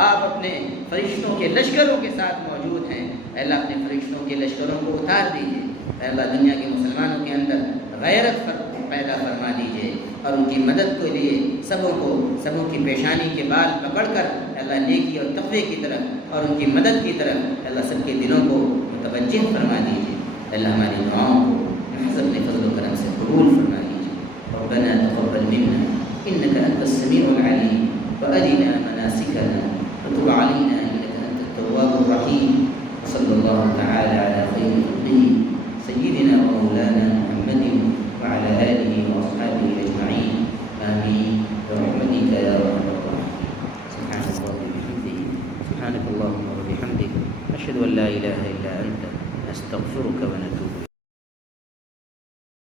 آپ اپنے فرشتوں کے لشکروں کے ساتھ موجود ہیں۔ اے اللہ اپنے فرشتوں کے لشکروں کو اتار دیجیے۔ اے اللہ دنیا کے مسلمانوں کے اندر غیرت پیدا فرما دیجیے اور ان کی مدد کے لیے سبوں کی پیشانی کے بال پکڑ کر اللہ نیکی اور تقوی کی طرف اور ان کی مدد کی طرف اللہ سب کے دلوں کو متوجہ فرما دیجیے۔ اللہ ہماری دعاؤں کو محض اپنے فضل و کرم سے قبول فرما دیجیے۔ ربنا تقبل منا انك انت السميع العليم وارنا مناسكنا وتب علينا انك انت التواب الرحيم وصلى الله تعالى على خير خلقه سيدنا ومولانا محمد وعلى آله وأصحابه أجمعين آمين برحمتك يا أرحم الراحمين. سبحان الله وبحمده سبحانك اللهم وبحمدك أشهد أن لا إله إلا أنت أستغفرك